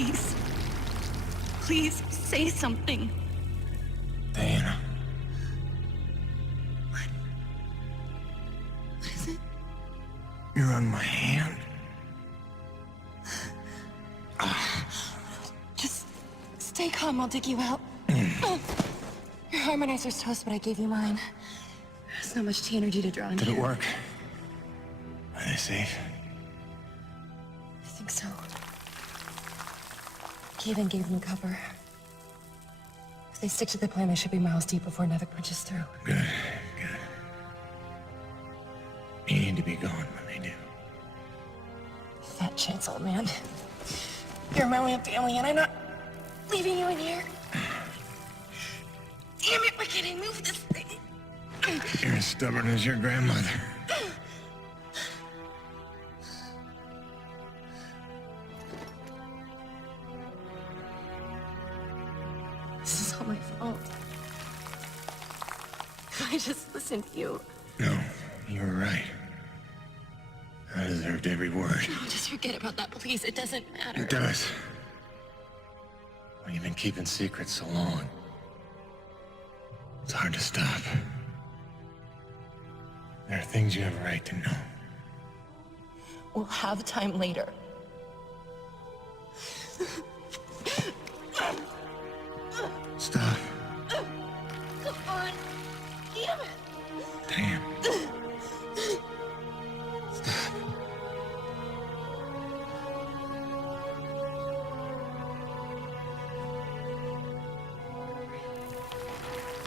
Please. Please say something. Diana. What is it? You're on my hand. Just stay calm, I'll dig you out. Your harmonizer's toast, but I gave you mine. There's not much energy to draw on. Did it work? Are they safe? I think so. Kaven gave them cover. If they stick to the plan, they should be miles deep before Nevik punches through. Good. You need to be gone when they do. Fat chance, old man. You're my only family, and I'm not leaving you in here. Damn it, we're getting move this thing. You're as stubborn as your grandmother. This is all my fault. If I just listened to you. No, you were right. I deserved every word. No, just forget about that, please. It doesn't matter. It does. When you've been keeping secrets so long, it's hard to stop. There are things you have a right to know. We'll have time later. Stop. Come on. Damn it. Damn. Stop.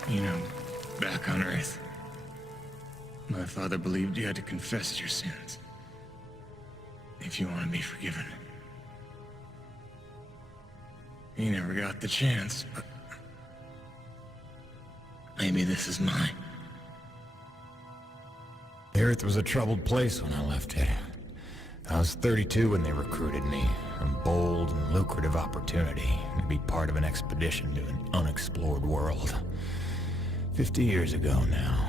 You know, back on Earth, my father believed you had to confess your sins if you want to be forgiven. He never got the chance, but maybe this is mine. The Earth was a troubled place when I left it. I was 32 when they recruited me. A bold and lucrative opportunity to be part of an expedition to an unexplored world. 50 years ago now.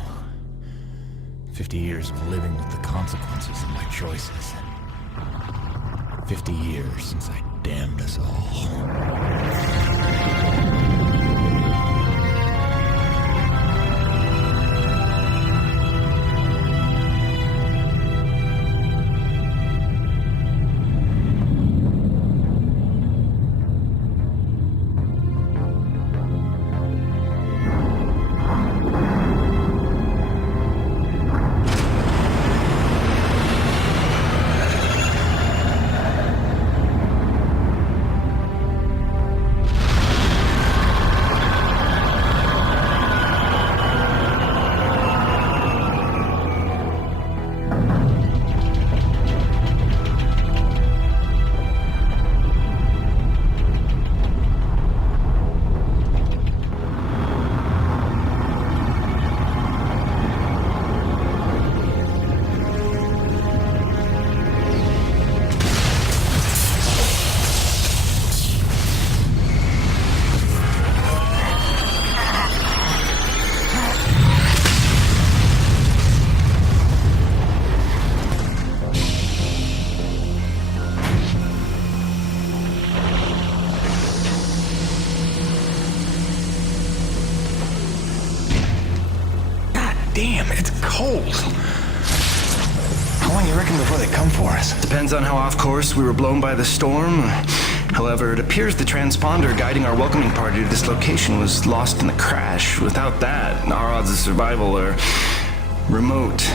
50 years of living with the consequences of my choices. 50 years since I damned us all. Damn, it's cold. How long you reckon before they come for us? Depends on how off course we were blown by the storm. However, it appears the transponder guiding our welcoming party to this location was lost in the crash. Without that, our odds of survival are remote.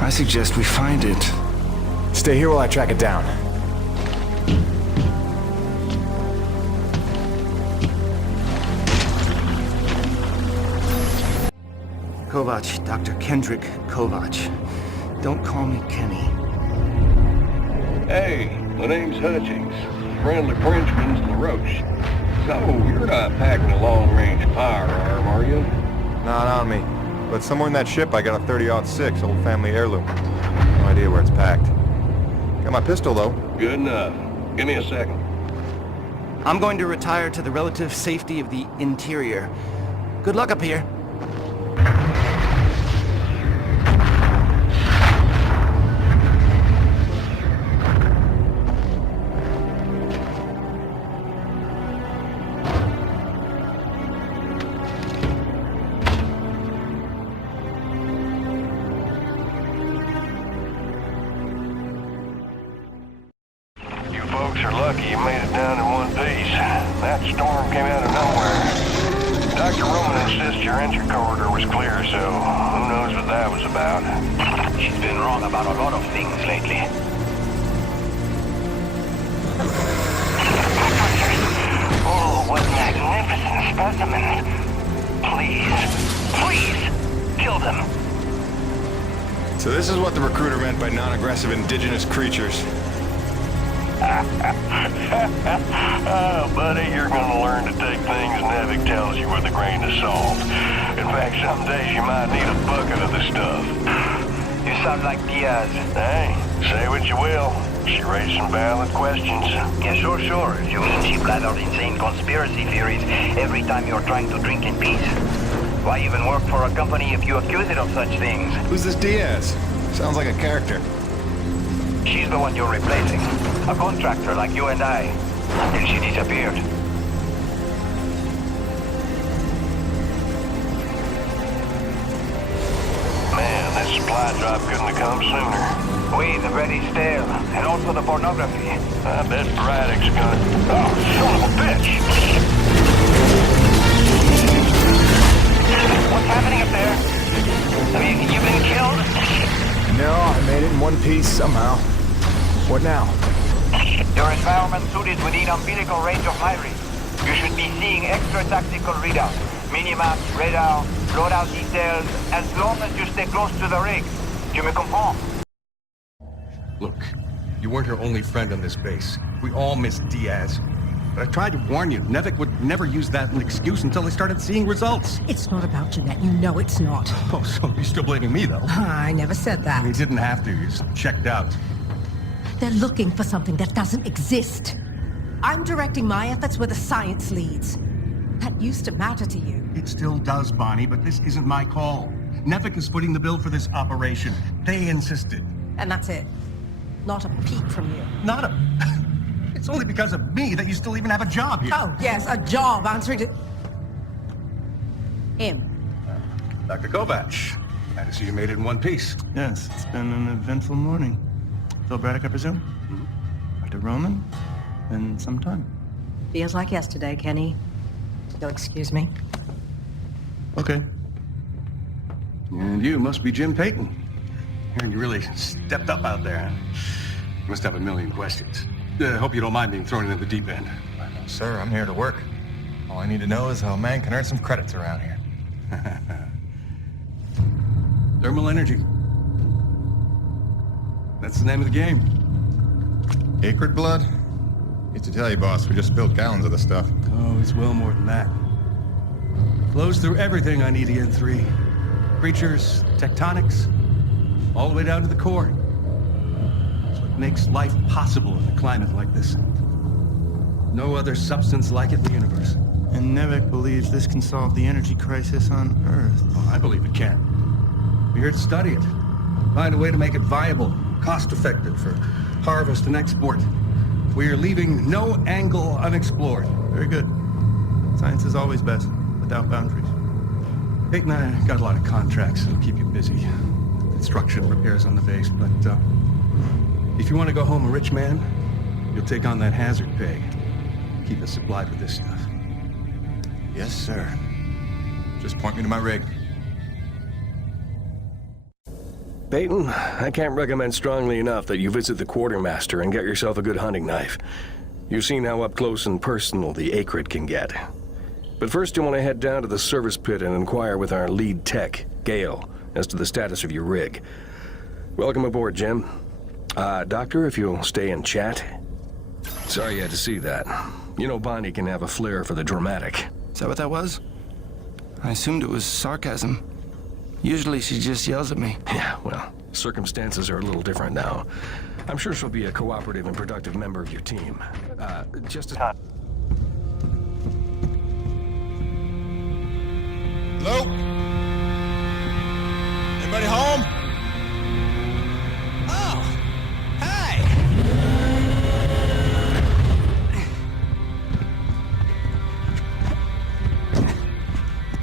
I suggest we find it. Stay here while I track it down. Kovac, Dr. Kendrick Kovac. Don't call me Kenny. Hey, my name's Hutchings. Friendly Frenchman's LaRoche. So, you're not packing a long-range firearm, are you? Not on me. But somewhere in that ship I got a 30-06, old family heirloom. No idea where it's packed. Got my pistol, though. Good enough. Give me a second. I'm going to retire to the relative safety of the interior. Good luck up here. folks are lucky you made it down in one piece. That storm came out of nowhere. Dr. Roman insists your entry corridor was clear, so who knows what that was about. She's been wrong about a lot of things lately. Oh, what magnificent specimens. Please, kill them. So this is what the recruiter meant by non-aggressive indigenous creatures. Oh, buddy, you're gonna learn to take things Nevik tells you with a grain of salt. In fact, some days you might need a bucket of the stuff. You sound like Diaz. Hey, say what you will. She raised some valid questions. Yeah, sure. You mean she blathers insane conspiracy theories every time you're trying to drink in peace? Why even work for a company if you accuse it of such things? Who's this Diaz? Sounds like a character. She's the one you're replacing. A contractor like you and I. Until she disappeared. Man, this supply drop couldn't have come sooner. We, the bread is stale. And also the pornography. I bet Braddock's gonna... Oh, son of a bitch! What's happening up there? I mean, you been killed? No, I made it in one piece somehow. What now? Your environment suit is within umbilical range of my read. You should be seeing extra tactical readouts. Minimap, radar, loadout details, as long as you stay close to the rig. Tu me comprends? Look, you weren't her only friend on this base. We all miss Diaz. But I tried to warn you. Nevik would never use that as an excuse until they started seeing results. It's not about Jeanette. You know it's not. Oh, so you're still blaming me, though? I never said that. You didn't have to. You just checked out. They're looking for something that doesn't exist. I'm directing my efforts where the science leads. That used to matter to you. It still does, Bonnie, but this isn't my call. Nevik is footing the bill for this operation. They insisted. And that's it. Not a peep from you. Not a... It's only because of me that you still even have a job here. Oh, yes, a job answering to... him. Dr. Kovac, glad to see you made it in one piece. Yes, it's been an eventful morning. Phil Braddock, I presume? Dr. Roman? Been some time. Feels like yesterday, Kenny. You'll excuse me. Okay. And you must be Jim Payton. Hearing you really stepped up out there. You must have a million questions. Hope you don't mind being thrown into the deep end. Sir, I'm here to work. All I need to know is how a man can earn some credits around here. Thermal energy. That's the name of the game. Acrid blood? Used to tell you, boss, we just spilled gallons of the stuff. Oh, it's well more than that. Flows through everything on EDN3. Creatures, tectonics, all the way down to the core. It's what makes life possible in a climate like this. No other substance like it in the universe. And Nevik believes this can solve the energy crisis on Earth. Oh, I believe it can. We're here to study it. Find a way to make it viable, cost-effective for harvest and export. We are leaving no angle unexplored. Very good. Science is always best, without boundaries. Peyton and I got a lot of contracts that'll keep you busy. Construction, repairs on the base, but if you want to go home a rich man, you'll take on that hazard pay. Keep us supplied with this stuff. Yes, sir. Just point me to my rig. Peyton, I can't recommend strongly enough that you visit the quartermaster and get yourself a good hunting knife. You've seen how up close and personal the Acrid can get. But first you want to head down to the service pit and inquire with our lead tech, Gale, as to the status of your rig. Welcome aboard, Jim. Doctor, if you'll stay and chat. Sorry you had to see that. You know Bonnie can have a flair for the dramatic. Is that what that was? I assumed it was sarcasm. Usually she just yells at me. Yeah, well, circumstances are a little different now. I'm sure she'll be a cooperative and productive member of your team. Just a... Hello? Anybody home? Oh, hi.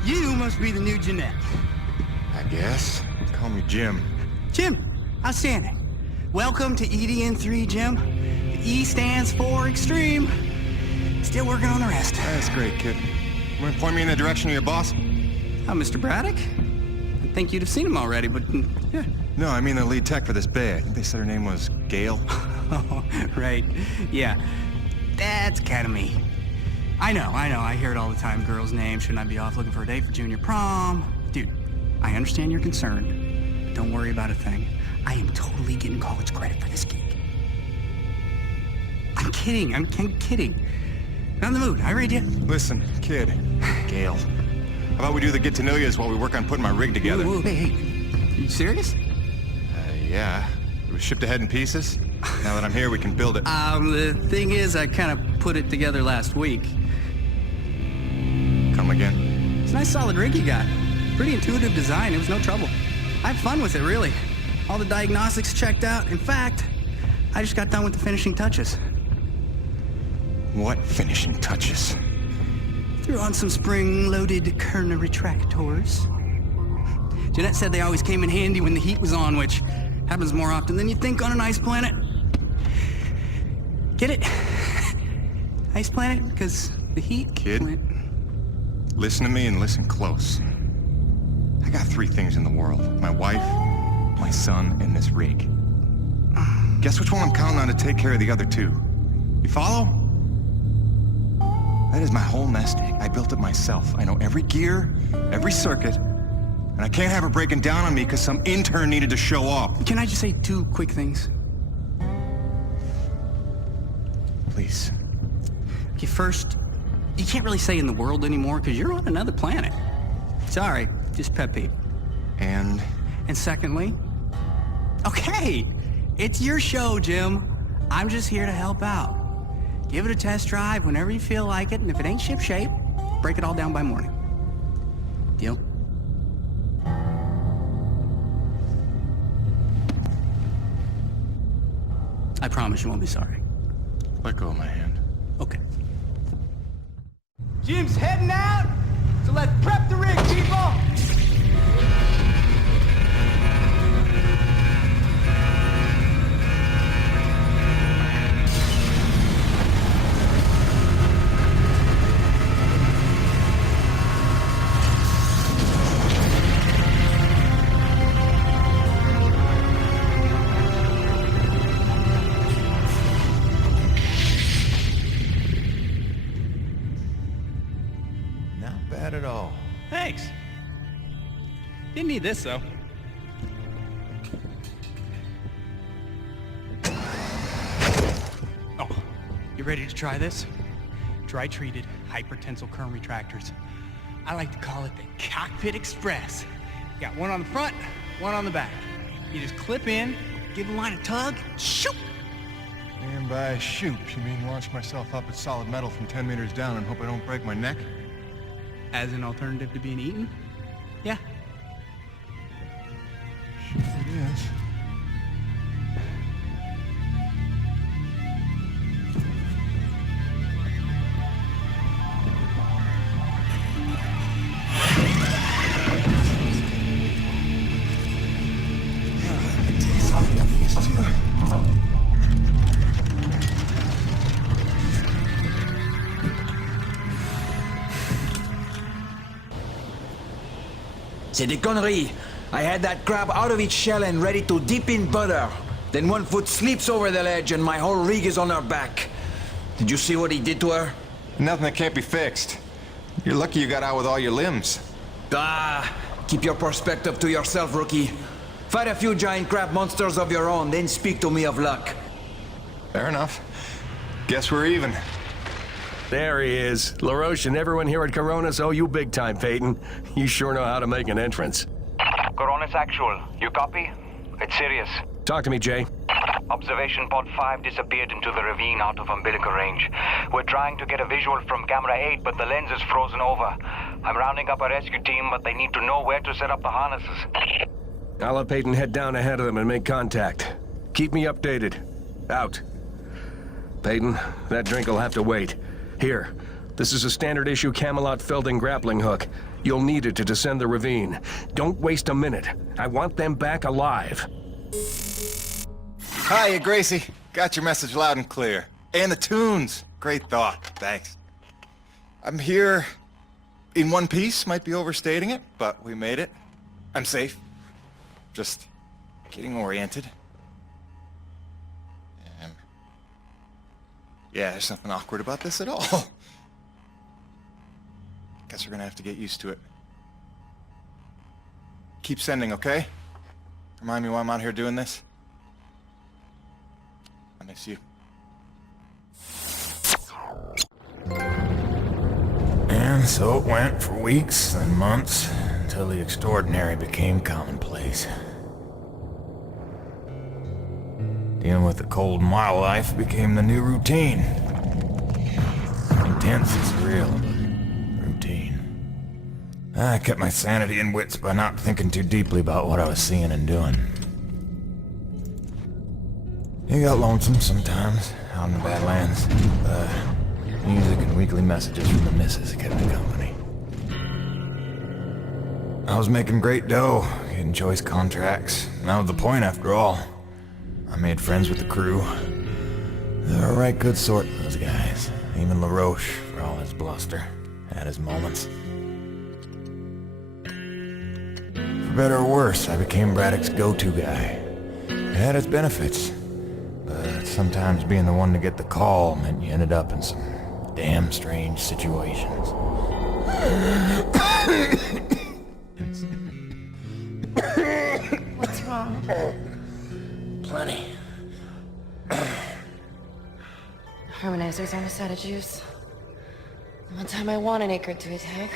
You must be the new Jeanette. I guess. Call me Jim. Jim, outstanding. Welcome to EDN3, Jim. The E stands for extreme. Still working on the rest. That's great, kid. You want to point me in the direction of your boss? Oh, Mr. Braddock? I think you'd have seen him already, but yeah. No, I mean the lead tech for this bay. I think they said her name was Gail. Oh, right. Yeah. That's kind of me. I know. I hear it all the time. Girl's name. Shouldn't I be off looking for a date for junior prom? Dude, I understand your concern. But don't worry about a thing. I am totally getting college credit for this gig. I'm kidding. I'm kidding. Not in the mood. I read you. Listen, kid. Gail. How about we do the get-to-know-yous while we work on putting my rig together? Whoa, hey. Are you serious? Yeah. It was shipped ahead in pieces. Now that I'm here, we can build it. The thing is, I kind of put it together last week. Come again? It's a nice solid rig you got. Pretty intuitive design. It was no trouble. I had fun with it, really. All the diagnostics checked out. In fact, I just got done with the finishing touches. What finishing touches? Threw on some spring-loaded Kerner retractors. Jeanette said they always came in handy when the heat was on, which happens more often than you think on an ice planet. Get it? Ice planet? Because the heat... Kid, listen to me and listen close. I got 3 things in the world. My wife, my son, and this rig. Guess which one I'm counting on to take care of the other 2? You follow? That is my whole nest egg. I built it myself. I know every gear, every circuit, and I can't have her breaking down on me because some intern needed to show off. Can I just say 2 quick things? Please. Okay, first, you can't really say in the world anymore because you're on another planet. Sorry, just pet peeve. And secondly, okay, it's your show, Jim. I'm just here to help out. Give it a test drive whenever you feel like it, and if it ain't ship-shape, break it all down by morning. Deal? I promise you won't be sorry. let go of my hand. Okay. Jim's heading out, so let's prep the rig, people! Not at all. Thanks. Didn't need this, though. Oh, you ready to try this? Dry-treated hypertensile current retractors. I like to call it the Cockpit Express. You got one on the front, one on the back. You just clip in, give the line a tug, shoot! And by shoot, you mean launch myself up at solid metal from 10 meters down and hope I don't break my neck? As an alternative to being eaten? Yeah. Sure it is. C'est des conneries. I had that crab out of its shell and ready to dip in butter. Then one foot slips over the ledge and my whole rig is on her back. Did you see what he did to her? Nothing that can't be fixed. You're lucky you got out with all your limbs. Ah, keep your perspective to yourself, rookie. Fight a few giant crab monsters of your own, then speak to me of luck. Fair enough. Guess we're even. There he is. LaRoche and everyone here at Coronis owe you big time, Peyton. You sure know how to make an entrance. Coronis Actual, you copy? It's serious. Talk to me, Jay. Observation Pod 5 disappeared into the ravine out of umbilical range. We're trying to get a visual from camera 8, but the lens is frozen over. I'm rounding up a rescue team, but they need to know where to set up the harnesses. I'll let Peyton head down ahead of them and make contact. Keep me updated. Out. Peyton, that drink will have to wait. Here, this is a standard issue Camelot Felding grappling hook. You'll need it to descend the ravine. Don't waste a minute. I want them back alive. Hiya, Gracie. Got your message loud and clear. And the tunes. Great thought. Thanks. I'm here in one piece. Might be overstating it, but we made it. I'm safe. Just getting oriented. Yeah, there's nothing awkward about this at all. Guess we're gonna have to get used to it. Keep sending, okay? Remind me why I'm out here doing this. I miss you. And so it went for weeks and months, until the extraordinary became commonplace. Dealing with the cold mile life became the new routine. Intense is real, but routine. I kept my sanity and wits by not thinking too deeply about what I was seeing and doing. It got lonesome sometimes, out in the Badlands. Music and weekly messages from the missus kept me company. I was making great dough, getting choice contracts. And that was the point after all. I made friends with the crew. They were a right good sort, those guys. Even LaRoche, for all his bluster, had his moments. For better or worse, I became Braddock's go-to guy. It had its benefits, but sometimes being the one to get the call meant you ended up in some damn strange situations. What's wrong? Plenty. Harmonizers almost out of juice. One time I want an acre to attack.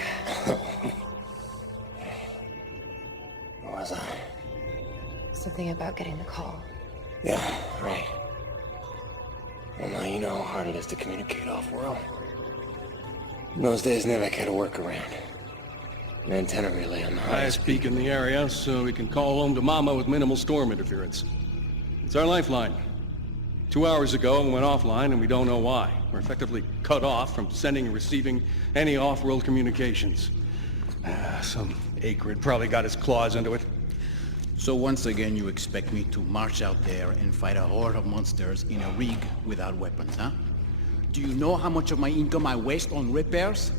Where was I? Something about getting the call. Yeah, right. Well, now you know how hard it is to communicate off-world. In those days, Nevek had a workaround. An antenna relay on the Highest peak in the area, so we can call home to Mama with minimal storm interference. It's our lifeline. 2 hours ago, we went offline, and we don't know why. We're effectively cut off from sending and receiving any off-world communications. Some acrid probably got his claws into it. So once again, you expect me to march out there and fight a horde of monsters in a rig without weapons, huh? Do you know how much of my income I waste on repairs?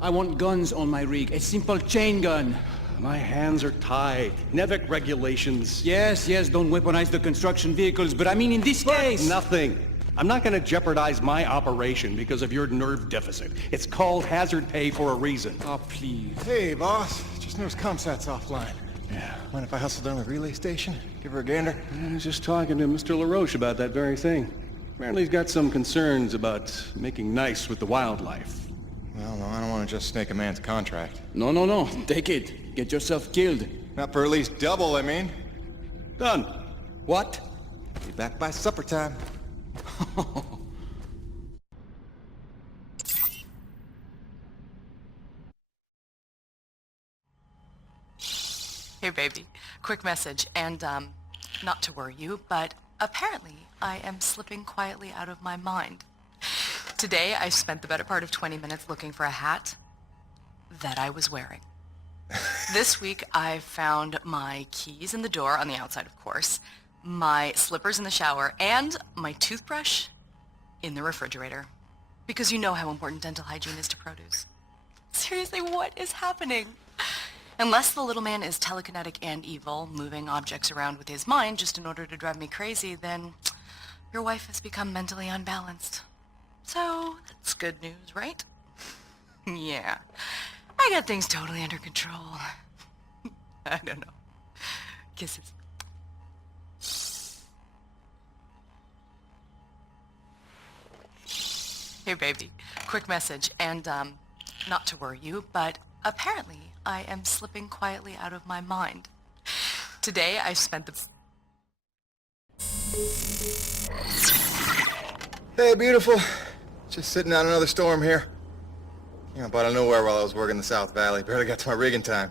I want guns on my rig, a simple chain gun. My hands are tied. Nevek regulations. Yes, don't weaponize the construction vehicles, but I mean in this case... Nothing. I'm not gonna jeopardize my operation because of your nerve deficit. It's called hazard pay for a reason. Oh, please. Hey, boss. Just noticed ComSat's offline. Yeah. Mind if I hustle down to the relay station? Give her a gander? I was just talking to Mr. LaRoche about that very thing. Apparently he's got some concerns about making nice with the wildlife. Well, no, I don't want to just snake a man's contract. No. Take it. Get yourself killed. Not for at least double, I mean. Done. What? Be back by supper time. Hey, baby. Quick message, and, not to worry you, but apparently I am slipping quietly out of my mind. Today, I spent the better part of 20 minutes looking for a hat that I was wearing. This week, I found my keys in the door, on the outside, of course, my slippers in the shower, and my toothbrush in the refrigerator. Because you know how important dental hygiene is to produce. Seriously, what is happening? Unless the little man is telekinetic and evil, moving objects around with his mind just in order to drive me crazy, then your wife has become mentally unbalanced. So, that's good news, right? Yeah. I got things totally under control. I don't know. Kisses. Hey, baby. Quick message, and, not to worry you, but apparently I am slipping quietly out of my mind. Today, I spent the... Hey, beautiful. Just sitting out another storm here. You know, but out of nowhere while I was working the South Valley. Barely got to my rig in time.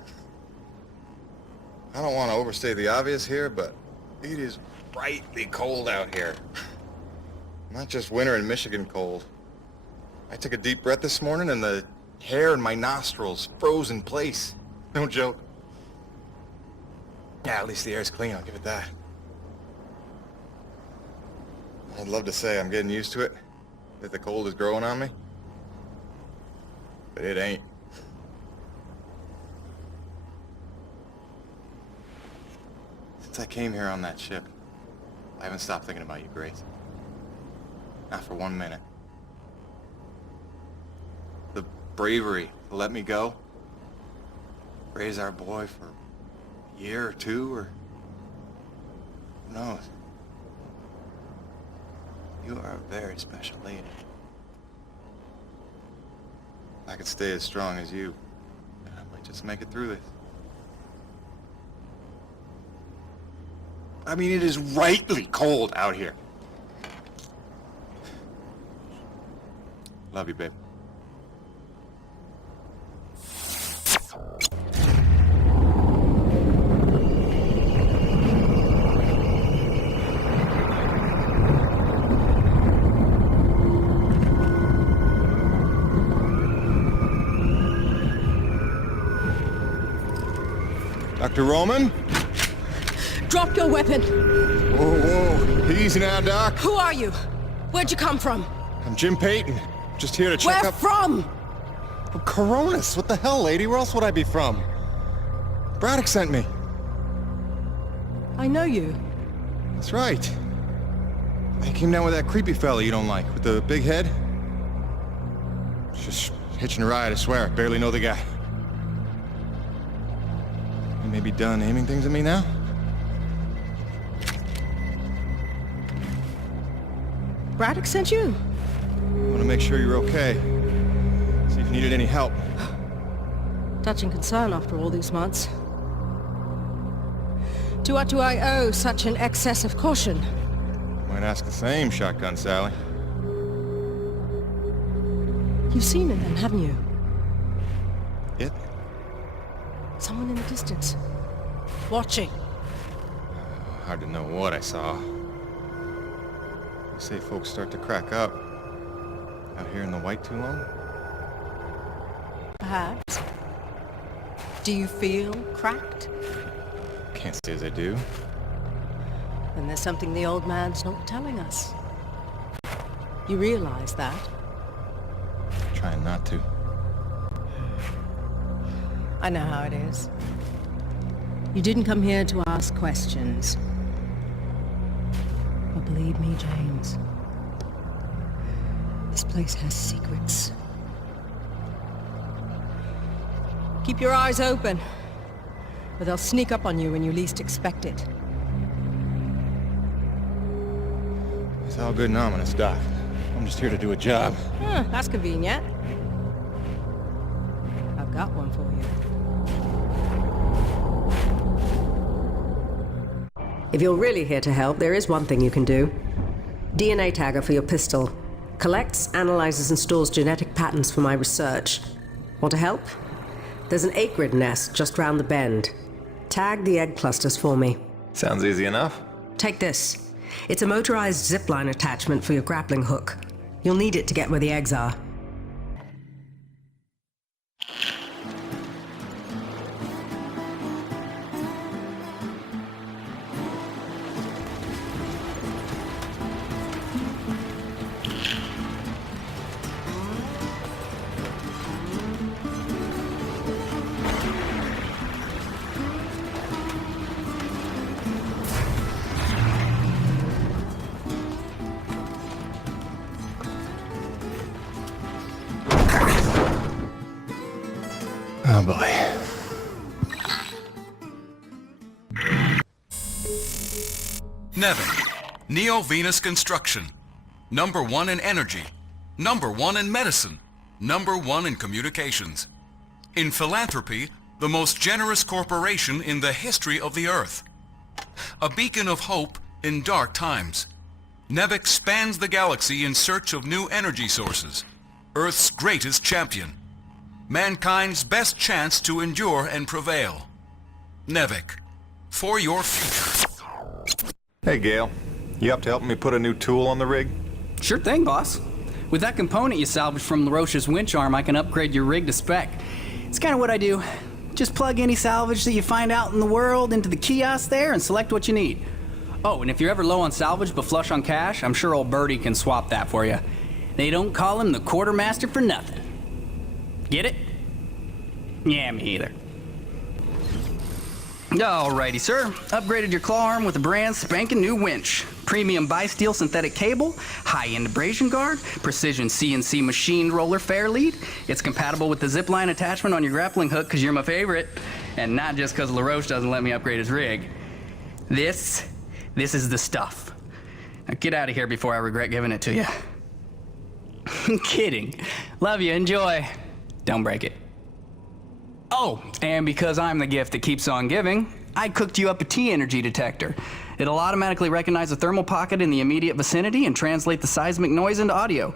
I don't want to overstate the obvious here, but it is frightfully cold out here. Not just winter in Michigan cold. I took a deep breath this morning and the hair in my nostrils froze in place. No joke. Yeah, at least the air's clean, I'll give it that. I'd love to say I'm getting used to it, that the cold is growing on me. But it ain't. Since I came here on that ship, I haven't stopped thinking about you, Grace. Not for 1 minute. The bravery to let me go, raise our boy for a year or two, or who knows? You are a very special lady. If I could stay as strong as you, I might just make it through this. I mean, it is rightly cold out here. Love you, babe. Dr. Roman? Drop your weapon! Whoa, whoa. Easy now, Doc. Who are you? Where'd you come from? I'm Jim Payton. Just here to check Where up... from? Well, Coronis. What the hell, lady? Where else would I be from? Braddock sent me. I know you. That's right. I came down with that creepy fella you don't like, with the big head. Just hitching a ride, I swear. Barely know the guy. You may be done aiming things at me now? Braddock sent you? I want to make sure you're okay. See if you needed any help. Touching concern after all these months. To what do I owe such an excess of caution? Might ask the same, Shotgun Sally. You've seen it then, haven't you? It? Someone in the distance. Watching. Hard to know what I saw. Say folks start to crack up. Out here in the white too long? Perhaps. Do you feel cracked? Can't say as I do. Then there's something the old man's not telling us. You realize that? Trying not to. I know how it is. You didn't come here to ask questions. But believe me, James, this place has secrets. Keep your eyes open, or they'll sneak up on you when you least expect it. It's all good and ominous, Doc. I'm just here to do a job. That's convenient. I've got one for you. If you're really here to help, there is one thing you can do. DNA tagger for your pistol. Collects, analyzes, and stores genetic patterns for my research. Want to help? There's an acrid nest just round the bend. Tag the egg clusters for me. Sounds easy enough. Take this. It's a motorized zipline attachment for your grappling hook. You'll need it to get where the eggs are. Oh boy. Nevin, Neo-Venus Construction. #1 in energy. #1 in medicine. #1 in communications. In philanthropy, the most generous corporation in the history of the Earth. A beacon of hope in dark times. Nevik spans the galaxy in search of new energy sources. Earth's greatest champion. Mankind's best chance to endure and prevail. Nevik, for your future. Hey, Gale. You up to helping me put a new tool on the rig? Sure thing, boss. With that component you salvaged from LaRoche's winch arm, I can upgrade your rig to spec. It's kind of what I do. Just plug any salvage that you find out in the world into the kiosk there and select what you need. Oh, and if you're ever low on salvage but flush on cash, I'm sure old Birdie can swap that for you. They don't call him the quartermaster for nothing. Get it? Yeah, me either. Alrighty, sir. Upgraded your claw arm with a brand spanking new winch. Premium bi-steel synthetic cable, high-end abrasion guard, precision CNC machined roller fair lead. It's compatible with the zipline attachment on your grappling hook because you're my favorite. And not just because LaRoche doesn't let me upgrade his rig. This is the stuff. Now get out of here before I regret giving it to you. I'm kidding. Love you, enjoy. Don't break it. Oh, and because I'm the gift that keeps on giving, I cooked you up a T-energy detector. It'll automatically recognize a thermal pocket in the immediate vicinity and translate the seismic noise into audio.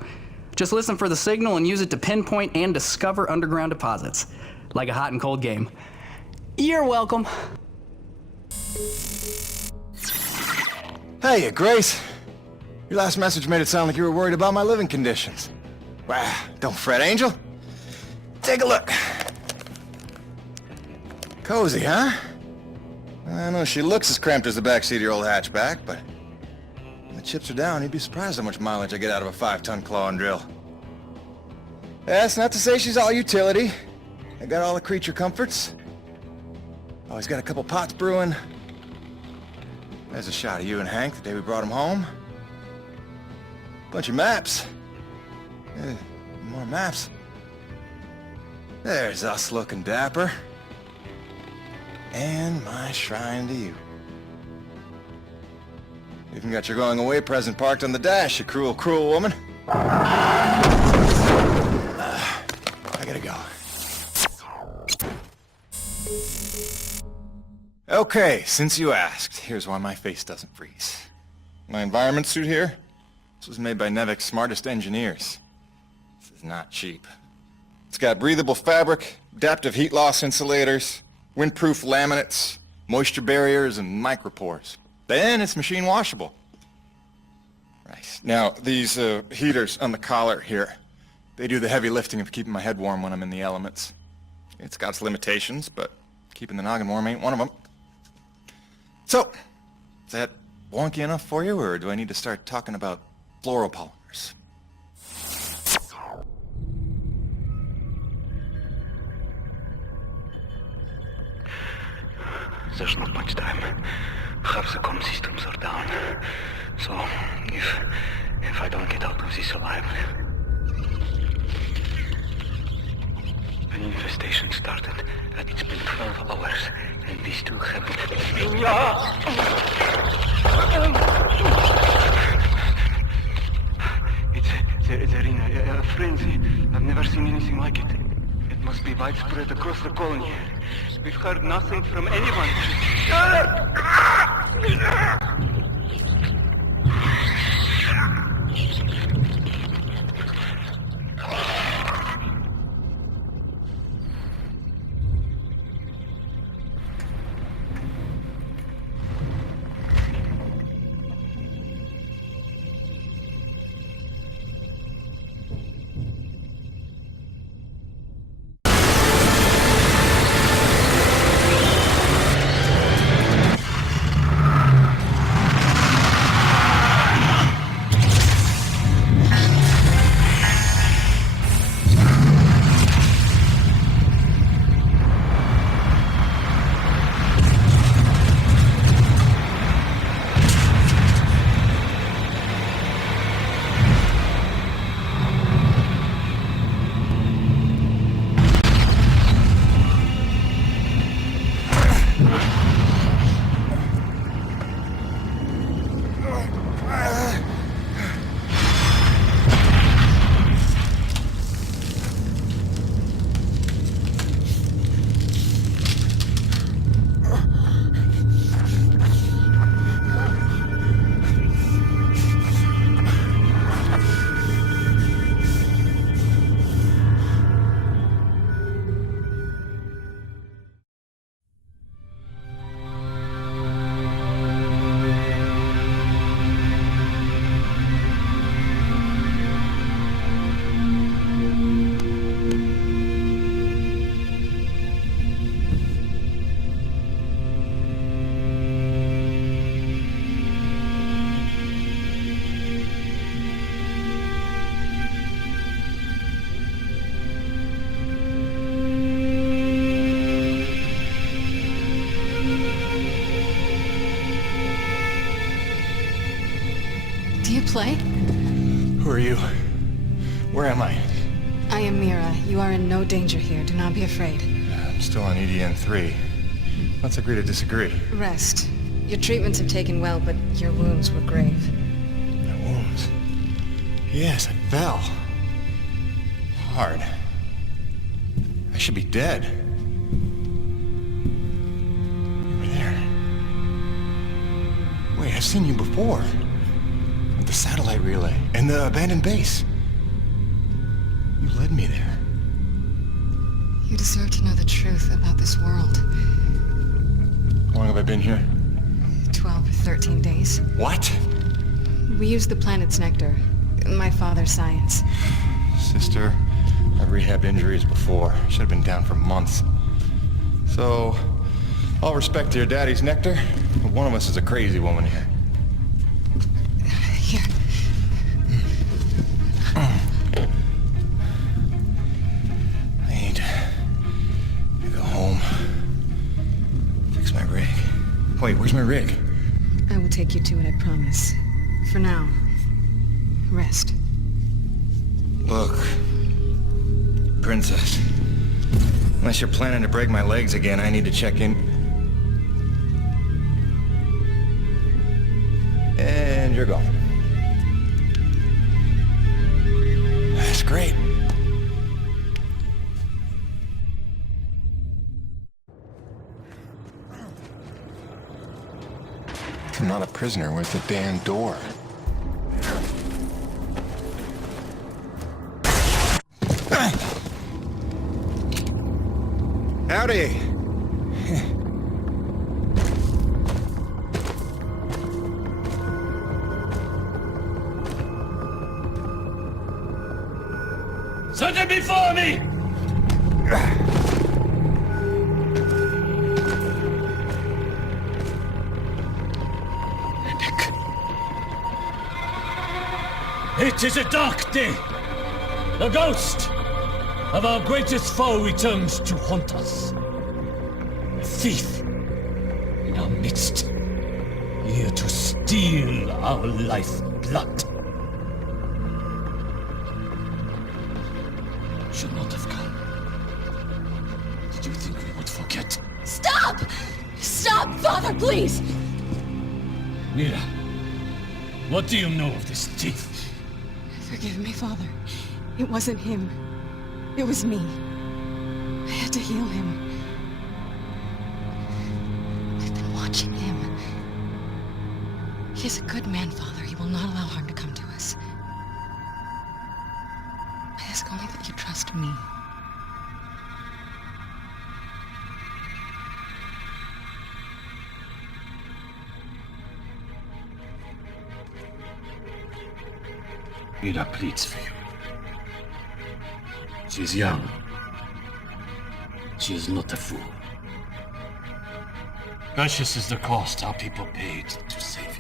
Just listen for the signal and use it to pinpoint and discover underground deposits. Like a hot and cold game. You're welcome. Hey, Grace. Your last message made it sound like you were worried about my living conditions. Wow, don't fret, Angel. Take a look. Cozy, huh? I know she looks as cramped as the backseat of your old hatchback, but when the chips are down, you'd be surprised how much mileage I get out of a 5-ton claw and drill. That's not to say she's all utility. I got all the creature comforts. Always got a couple pots brewing. There's a shot of you and Hank the day we brought him home. Bunch of maps. More maps. There's us looking dapper. And my shrine to you. Even got your going away present parked on the dash, you cruel, cruel woman. I gotta go. Okay, since you asked, here's why my face doesn't freeze. My environment suit here, this was made by Nevic's smartest engineers. This is not cheap. It's got breathable fabric, adaptive heat loss insulators, windproof laminates, moisture barriers, and micropores. Then it's machine washable. Right. Now, these heaters on the collar here, they do the heavy lifting of keeping my head warm when I'm in the elements. It's got its limitations, but keeping the noggin warm ain't one of them. So, is that wonky enough for you, or do I need to start talking about fluoropolymers? There's not much time. Half the comm systems are down. So, if I don't get out of this alive... An infestation started, and it's been 12 hours, and we still haven't... They're in a frenzy. I've never seen anything like it. It must be widespread across the colony. We've heard nothing from anyone. play? Who are you? Where am I? I am Mira. You are in no danger here. Do not be afraid. I'm still on EDN-3. Let's agree to disagree. Rest. Your treatments have taken well, but your wounds were grave. My wounds? Yes, I fell. Hard. I should be dead. You were there. Wait, I've seen you before. At the satellite relay and the abandoned base. You led me there. You deserve to know the truth about this world. How long have I been here? 12 or 13 days. What? We used the planet's nectar. My father's science. Sister, I've rehabbed injuries before. Should have been down for months. So, all respect to your daddy's nectar, but one of us is a crazy woman here. Here. I need to go home. Fix my rig. Wait, where's my rig? I will take you to it, I promise. For now, rest. Look, Princess. Unless you're planning to break my legs again, I need to check in. And you're gone. That's great. I'm not a prisoner. Where's the damn door? Howdy! Set it before me! It is a dark day. The ghost of our greatest foe returns to haunt us. A thief in our midst, here to steal our lifeblood. Should not have come. Did you think we would forget? Stop! Stop, Father, please! Mira, what do you know of this thief? Forgive me, Father. It wasn't him. It was me. I had to heal him. I've been watching him. He is a good man, Father. He will not allow harm to come to us. I ask only that you trust me. Mira pleads for you. She is young. She is not a fool. Precious is the cost our people paid to save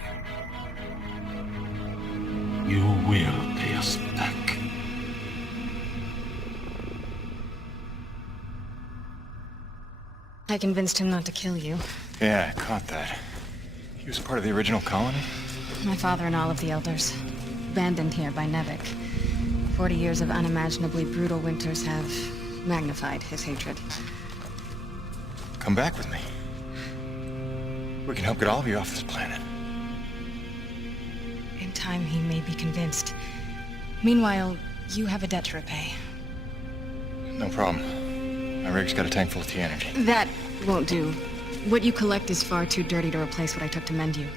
you. You will pay us back. I convinced him not to kill you. Yeah, I caught that. He was part of the original colony? My father and all of the elders. Abandoned here by Nevik. 40 years of unimaginably brutal winters have magnified his hatred. Come back with me. We can help get all of you off this planet. In time, he may be convinced. Meanwhile, you have a debt to repay. No problem. My rig's got a tank full of T-energy. That won't do. What you collect is far too dirty to replace what I took to mend you.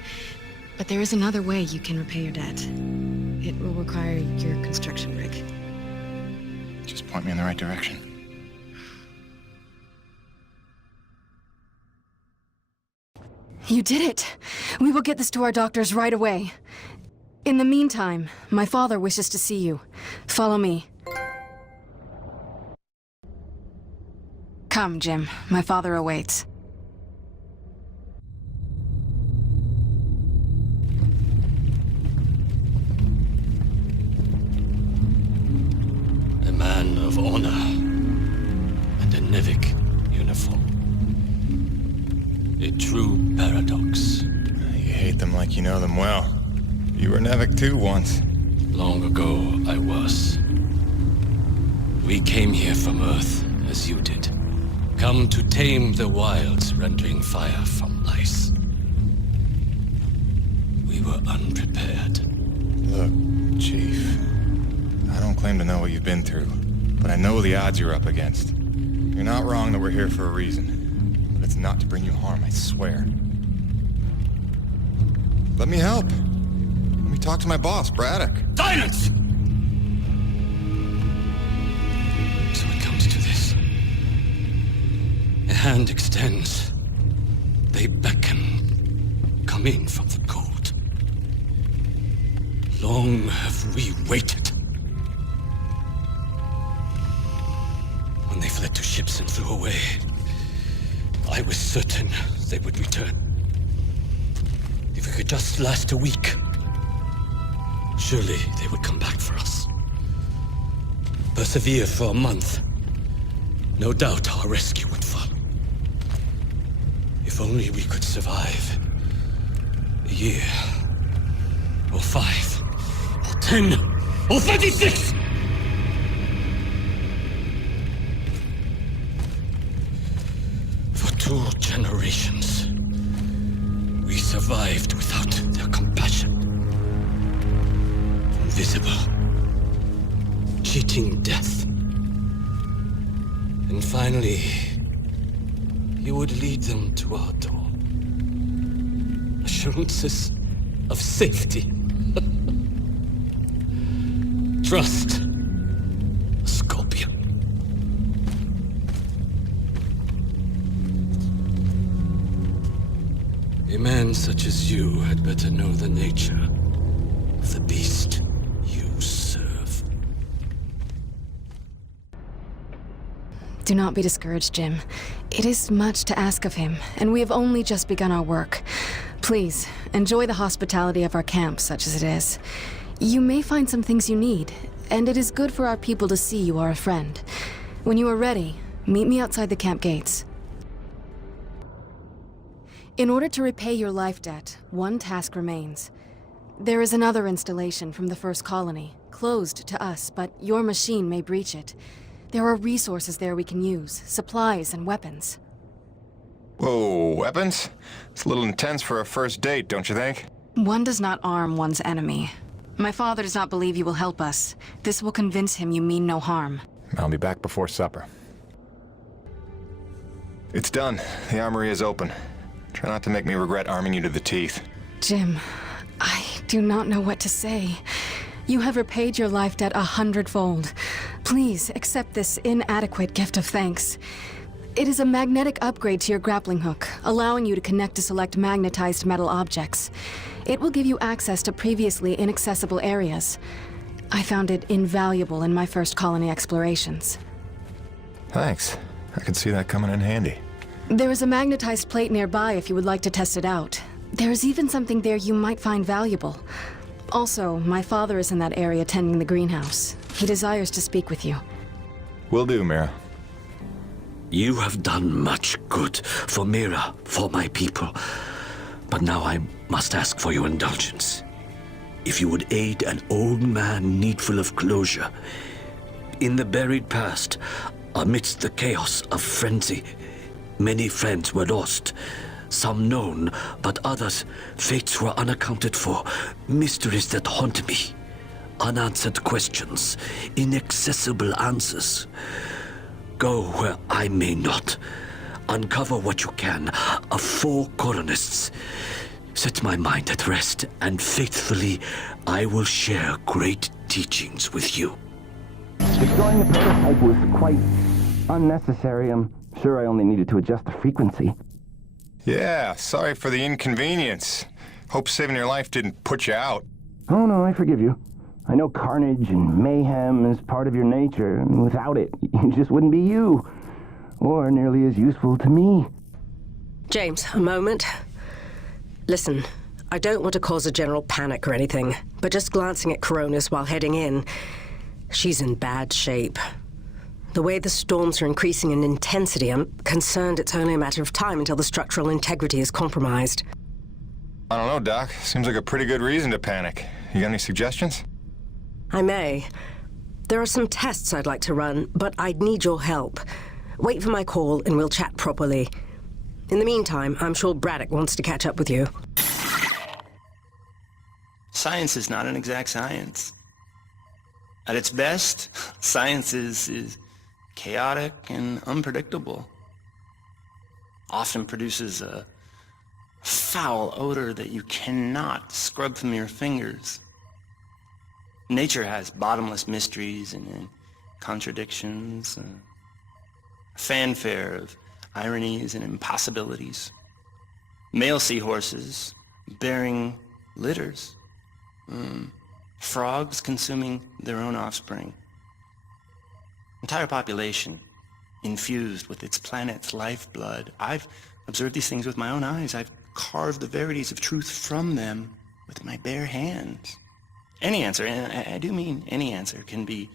But there is another way you can repay your debt. It will require your construction rig. Just point me in the right direction. You did it! We will get this to our doctors right away. In the meantime, my father wishes to see you. Follow me. Come, Jim. My father awaits. A man of honor and a Nevik uniform. A true paradox. You hate them like you know them well. You were Nevik too once. Long ago, I was. We came here from Earth, as you did. Come to tame the wilds, rendering fire from ice. We were unprepared. Look, Chief, I don't claim to know what you've been through, but I know the odds you're up against. You're not wrong that we're here for a reason, but it's not to bring you harm, I swear. Let me help. Let me talk to my boss, Braddock. Silence! So it comes to this. A hand extends. They beckon. Come in from the cold. Long have we waited. When they fled to ships and flew away, I was certain they would return. If we could just last a week, surely they would come back for us. Persevere for a month. No doubt our rescue would follow. If only we could survive. A year. Or 5. Or 10. Or 36! For 2 generations, we survived without their compassion. Invisible. Cheating death. And finally, you would lead them to our door. Assurances of safety. Trust. A scorpion. A man such as you had better know the nature of the beast you serve. Do not be discouraged, Jim. It is much to ask of him, and we have only just begun our work. Please, enjoy the hospitality of our camp, such as it is. You may find some things you need, and it is good for our people to see you are a friend. When you are ready, meet me outside the camp gates. In order to repay your life debt, one task remains. There is another installation from the first colony, closed to us, but your machine may breach it. There are resources there we can use, supplies and weapons. Whoa, weapons? It's a little intense for a first date, don't you think? One does not arm one's enemy. My father does not believe you will help us. This will convince him you mean no harm. I'll be back before supper. It's done. The armory is open. Try not to make me regret arming you to the teeth. Jim, I do not know what to say. You have repaid your life debt 100-fold. Please accept this inadequate gift of thanks. It is a magnetic upgrade to your grappling hook, allowing you to connect to select magnetized metal objects. It will give you access to previously inaccessible areas. I found it invaluable in my first colony explorations. Thanks. I could see that coming in handy. There is a magnetized plate nearby if you would like to test it out. There is even something there you might find valuable. Also, my father is in that area tending the greenhouse. He desires to speak with you. Will do, Mira. You have done much good for Mira, for my people. But now I must ask for your indulgence. If you would aid an old man needful of closure. In the buried past, amidst the chaos of frenzy, many friends were lost. Some known, but others, fates were unaccounted for. Mysteries that haunt me. Unanswered questions, inaccessible answers. Go where I may not. Uncover what you can of 4 colonists. Set my mind at rest, and faithfully, I will share great teachings with you. Destroying the prototype was quite unnecessary. I'm sure I only needed to adjust the frequency. Yeah, sorry for the inconvenience. Hope saving your life didn't put you out. Oh no, I forgive you. I know carnage and mayhem is part of your nature, and without it, you just wouldn't be you. Or nearly as useful to me. James, a moment. Listen, I don't want to cause a general panic or anything, but just glancing at Coronis while heading in, she's in bad shape. The way the storms are increasing in intensity, I'm concerned it's only a matter of time until the structural integrity is compromised. I don't know, Doc. Seems like a pretty good reason to panic. You got any suggestions? I may. There are some tests I'd like to run, but I'd need your help. Wait for my call and we'll chat properly. In the meantime, I'm sure Braddock wants to catch up with you. Science is not an exact science. At its best, science is chaotic and unpredictable. Often produces a foul odor that you cannot scrub from your fingers. Nature has bottomless mysteries and contradictions, a fanfare of ironies and impossibilities. Male seahorses bearing litters. Frogs consuming their own offspring. Entire population infused with its planet's lifeblood. I've observed these things with my own eyes. I've carved the verities of truth from them with my bare hands. Any answer, and I do mean any answer, can be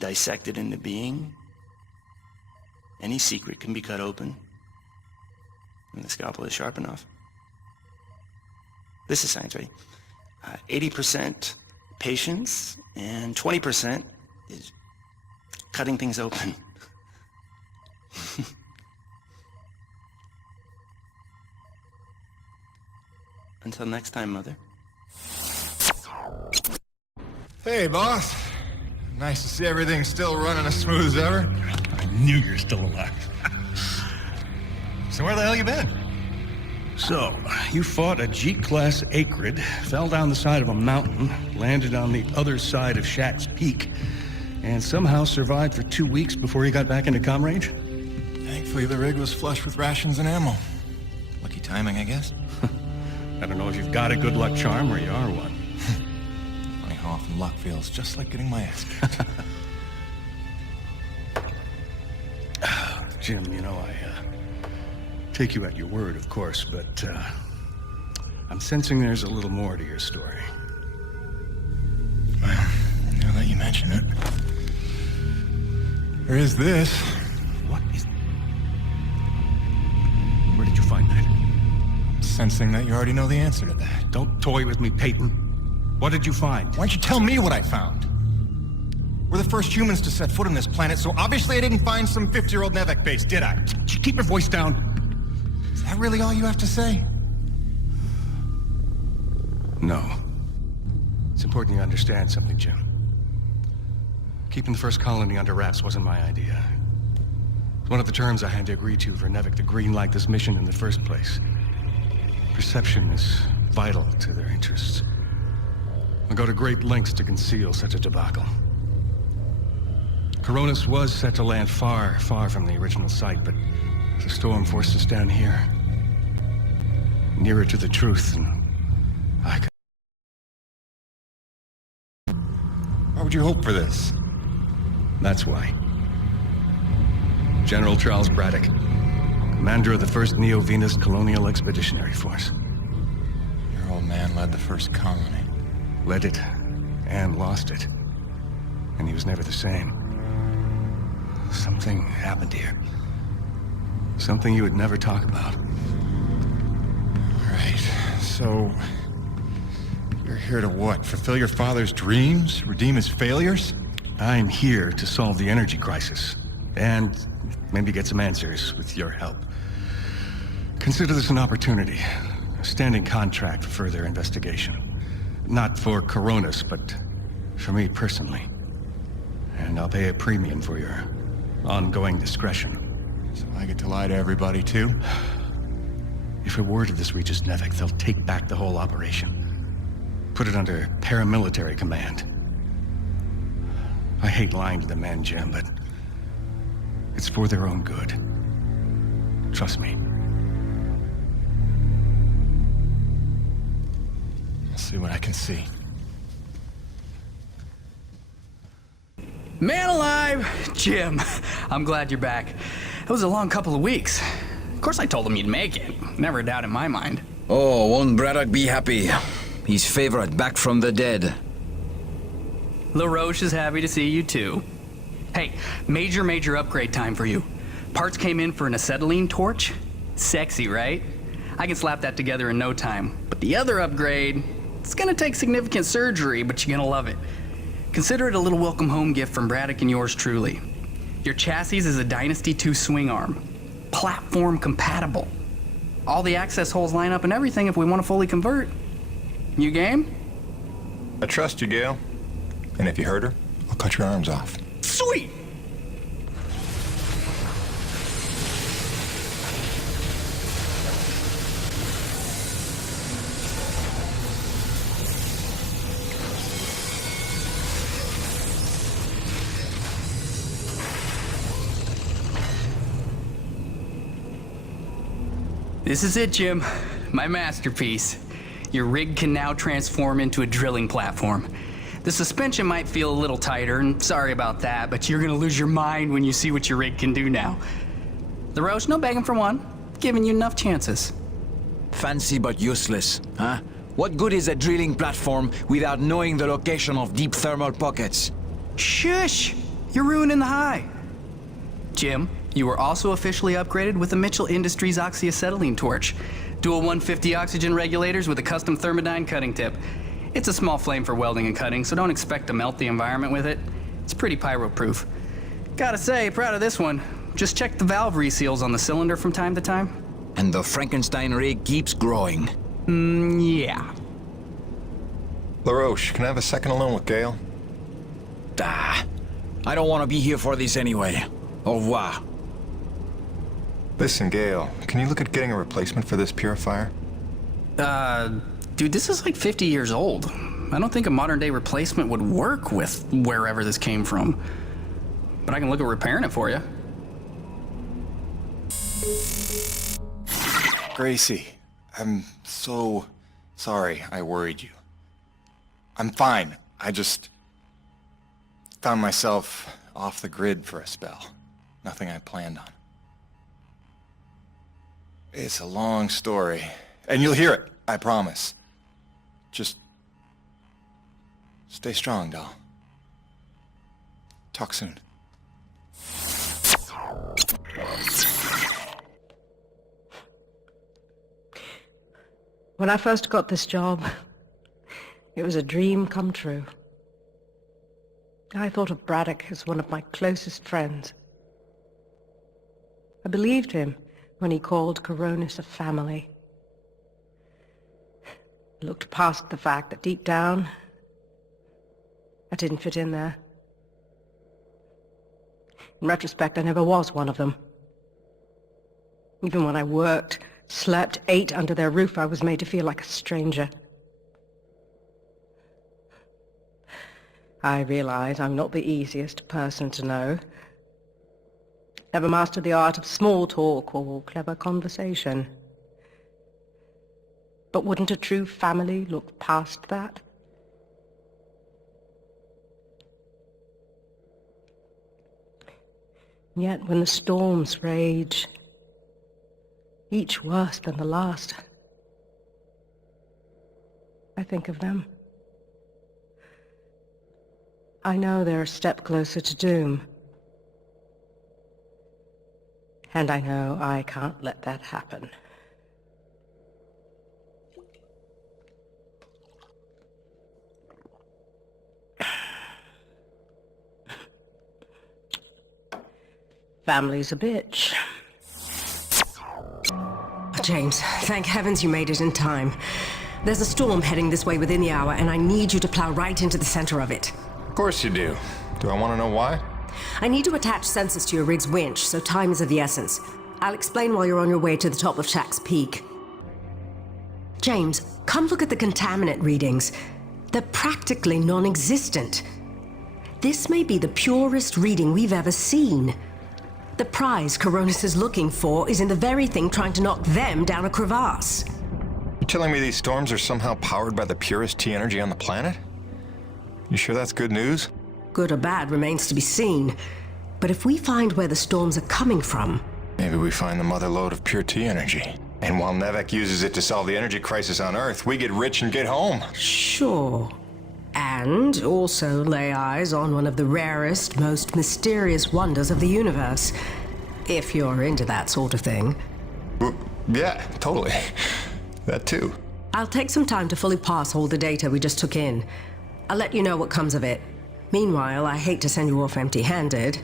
dissected into being. Any secret can be cut open, and the scalpel is sharp enough. This is science, right? 80% patience, and 20% is cutting things open. Until next time, Mother. Hey, boss. Nice to see everything still running as smooth as ever. I knew you're still alive. So where the hell you been? So, you fought a G-class acrid, fell down the side of a mountain, landed on the other side of Shat's Peak, and somehow survived for 2 weeks before you got back into comm range? Thankfully, the rig was flush with rations and ammo. Lucky timing, I guess. I don't know if you've got a good luck charm or you are one. Funny how often luck feels just like getting my ass kicked. Jim, you know, I take you at your word, of course, but I'm sensing there's a little more to your story. Well, now that you mention it, there is this. What is... Where did you find that? Sensing that you already know the answer to that. Don't toy with me, Peyton. What did you find? Why don't you tell me what I found? We're the first humans to set foot on this planet, so obviously I didn't find some 50-year-old Nevek base, did I? Keep your voice down. Is that really all you have to say? No. It's important you understand something, Jim. Keeping the first colony under wraps wasn't my idea. It's one of the terms I had to agree to for Nevek to greenlight this mission in the first place. Perception is vital to their interests. I'll go to great lengths to conceal such a debacle. Coronis was set to land far, far from the original site, but the storm forced us down here. Nearer to the truth, and I could... Why would you hope for this? That's why. General Charles Braddock, commander of the 1st Neo-Venus Colonial Expeditionary Force. Your old man led the first colony. Led it, and lost it. And he was never the same. Something happened here. Something you would never talk about. Right. So... you're here to what? Fulfill your father's dreams? Redeem his failures? I'm here to solve the energy crisis. And maybe get some answers with your help. Consider this an opportunity. A standing contract for further investigation. Not for Coronis, but for me personally. And I'll pay a premium for your ongoing discretion. So I get to lie to everybody, too? If a word of this reaches Nevek, they'll take back the whole operation. Put it under paramilitary command. I hate lying to the men, Jim, but it's for their own good. Trust me. I'll see what I can see. Man alive! Jim, I'm glad you're back. It was a long couple of weeks. Of course I told him you'd make it. Never a doubt in my mind. Oh, won't Braddock be happy? His favorite back from the dead. LaRoche is happy to see you too. Hey, major upgrade time for you. Parts came in for an acetylene torch. Sexy, right? I can slap that together in no time. But the other upgrade, it's gonna take significant surgery, but you're gonna love it. Consider it a little welcome home gift from Braddock and yours truly. Your chassis is a Dynasty 2 swing arm. Platform compatible. All the access holes line up and everything if we want to fully convert. You game? I trust you, Gale. And if you hurt her, I'll cut your arms off. Sweet! This is it, Jim. My masterpiece. Your rig can now transform into a drilling platform. The suspension might feel a little tighter, and sorry about that, but you're gonna lose your mind when you see what your rig can do now. LaRoche, no begging for one. Giving you enough chances. Fancy but useless, huh? What good is a drilling platform without knowing the location of deep thermal pockets? Shush! You're ruining the high. Jim, you were also officially upgraded with the Mitchell Industries oxyacetylene torch. Dual 150 oxygen regulators with a custom thermodyne cutting tip. It's a small flame for welding and cutting, so don't expect to melt the environment with it. It's pretty pyro-proof. Gotta say, proud of this one. Just check the valve reseals on the cylinder from time to time. And the Frankenstein rig keeps growing. Yeah. LaRoche, can I have a second alone with Gale? I don't want to be here for this anyway. Au revoir. Listen, Gale, can you look at getting a replacement for this purifier? Dude, this is like 50 years old. I don't think a modern-day replacement would work with wherever this came from. But I can look at repairing it for you. Gracie, I'm so sorry I worried you. I'm fine. I just found myself off the grid for a spell. Nothing I planned on. It's a long story, and you'll hear it, I promise. Just stay strong, doll. Talk soon. When I first got this job, it was a dream come true. I thought of Braddock as one of my closest friends. I believed him when he called Coronis a family. I looked past the fact that deep down, I didn't fit in there. In retrospect, I never was one of them. Even when I worked, slept, ate under their roof, I was made to feel like a stranger. I realize I'm not the easiest person to know. Never mastered the art of small talk or clever conversation. But wouldn't a true family look past that? Yet when the storms rage, each worse than the last, I think of them. I know they're a step closer to doom. And I know I can't let that happen. Family's a bitch. James, thank heavens you made it in time. There's a storm heading this way within the hour, and I need you to plow right into the center of it. Of course you do. Do I want to know why? I need to attach sensors to your rig's winch, so time is of the essence. I'll explain while you're on your way to the top of Shack's Peak. James, come look at the contaminant readings. They're practically non-existent. This may be the purest reading we've ever seen. The prize Coronis is looking for is in the very thing trying to knock them down a crevasse. You're telling me these storms are somehow powered by the purest T energy on the planet? You sure that's good news? Good or bad remains to be seen. But if we find where the storms are coming from... Maybe we find the mother lode of pure T energy. And while Nevek uses it to solve the energy crisis on Earth, we get rich and get home. Sure. And also lay eyes on one of the rarest, most mysterious wonders of the universe. If you're into that sort of thing. Yeah, totally. That too. I'll take some time to fully parse all the data we just took in. I'll let you know what comes of it. Meanwhile, I hate to send you off empty-handed.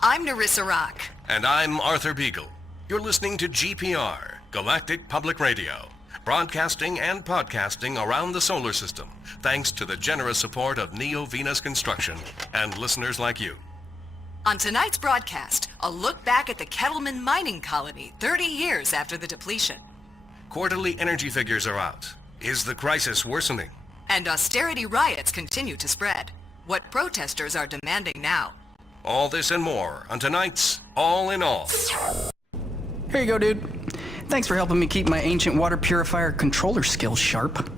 I'm Narissa Rock. And I'm Arthur Beagle. You're listening to GPR, Galactic Public Radio, broadcasting and podcasting around the solar system, thanks to the generous support of Neo Venus Construction and listeners like you. On tonight's broadcast, a look back at the Kettleman mining colony 30 years after the depletion. Quarterly energy figures are out. Is the crisis worsening? And austerity riots continue to spread. What protesters are demanding now. All this and more on tonight's All in All. Here you go, dude. Thanks for helping me keep my ancient water purifier controller skills sharp.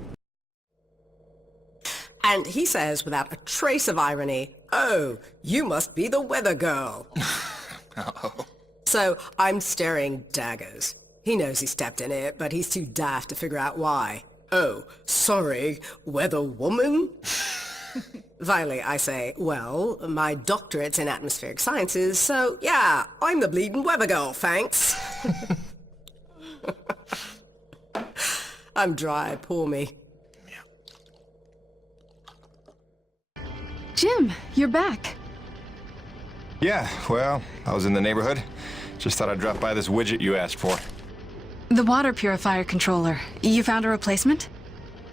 And he says, without a trace of irony, "Oh, you must be the weather girl." Uh-oh. So I'm staring daggers. He knows he stepped in it, but he's too daft to figure out why. "Oh, sorry, weather woman?" Vilely, I say, "Well, my doctorate's in atmospheric sciences, so yeah, I'm the bleeding weather girl, thanks." I'm dry, poor me. Jim, you're back. Yeah, well, I was in the neighborhood. Just thought I'd drop by this widget you asked for. The water purifier controller. You found a replacement?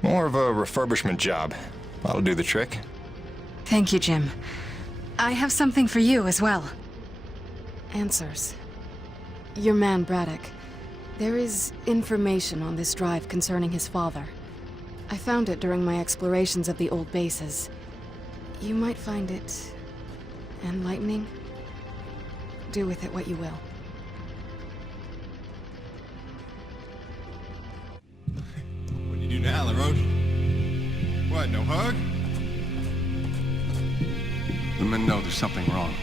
More of a refurbishment job. That'll do the trick. Thank you, Jim. I have something for you as well. Answers. Your man, Braddock. There is information on this drive concerning his father. I found it during my explorations of the old bases. You might find it enlightening. Do with it what you will. What do you do now, LaRoche? What, no hug? The men know there's something wrong.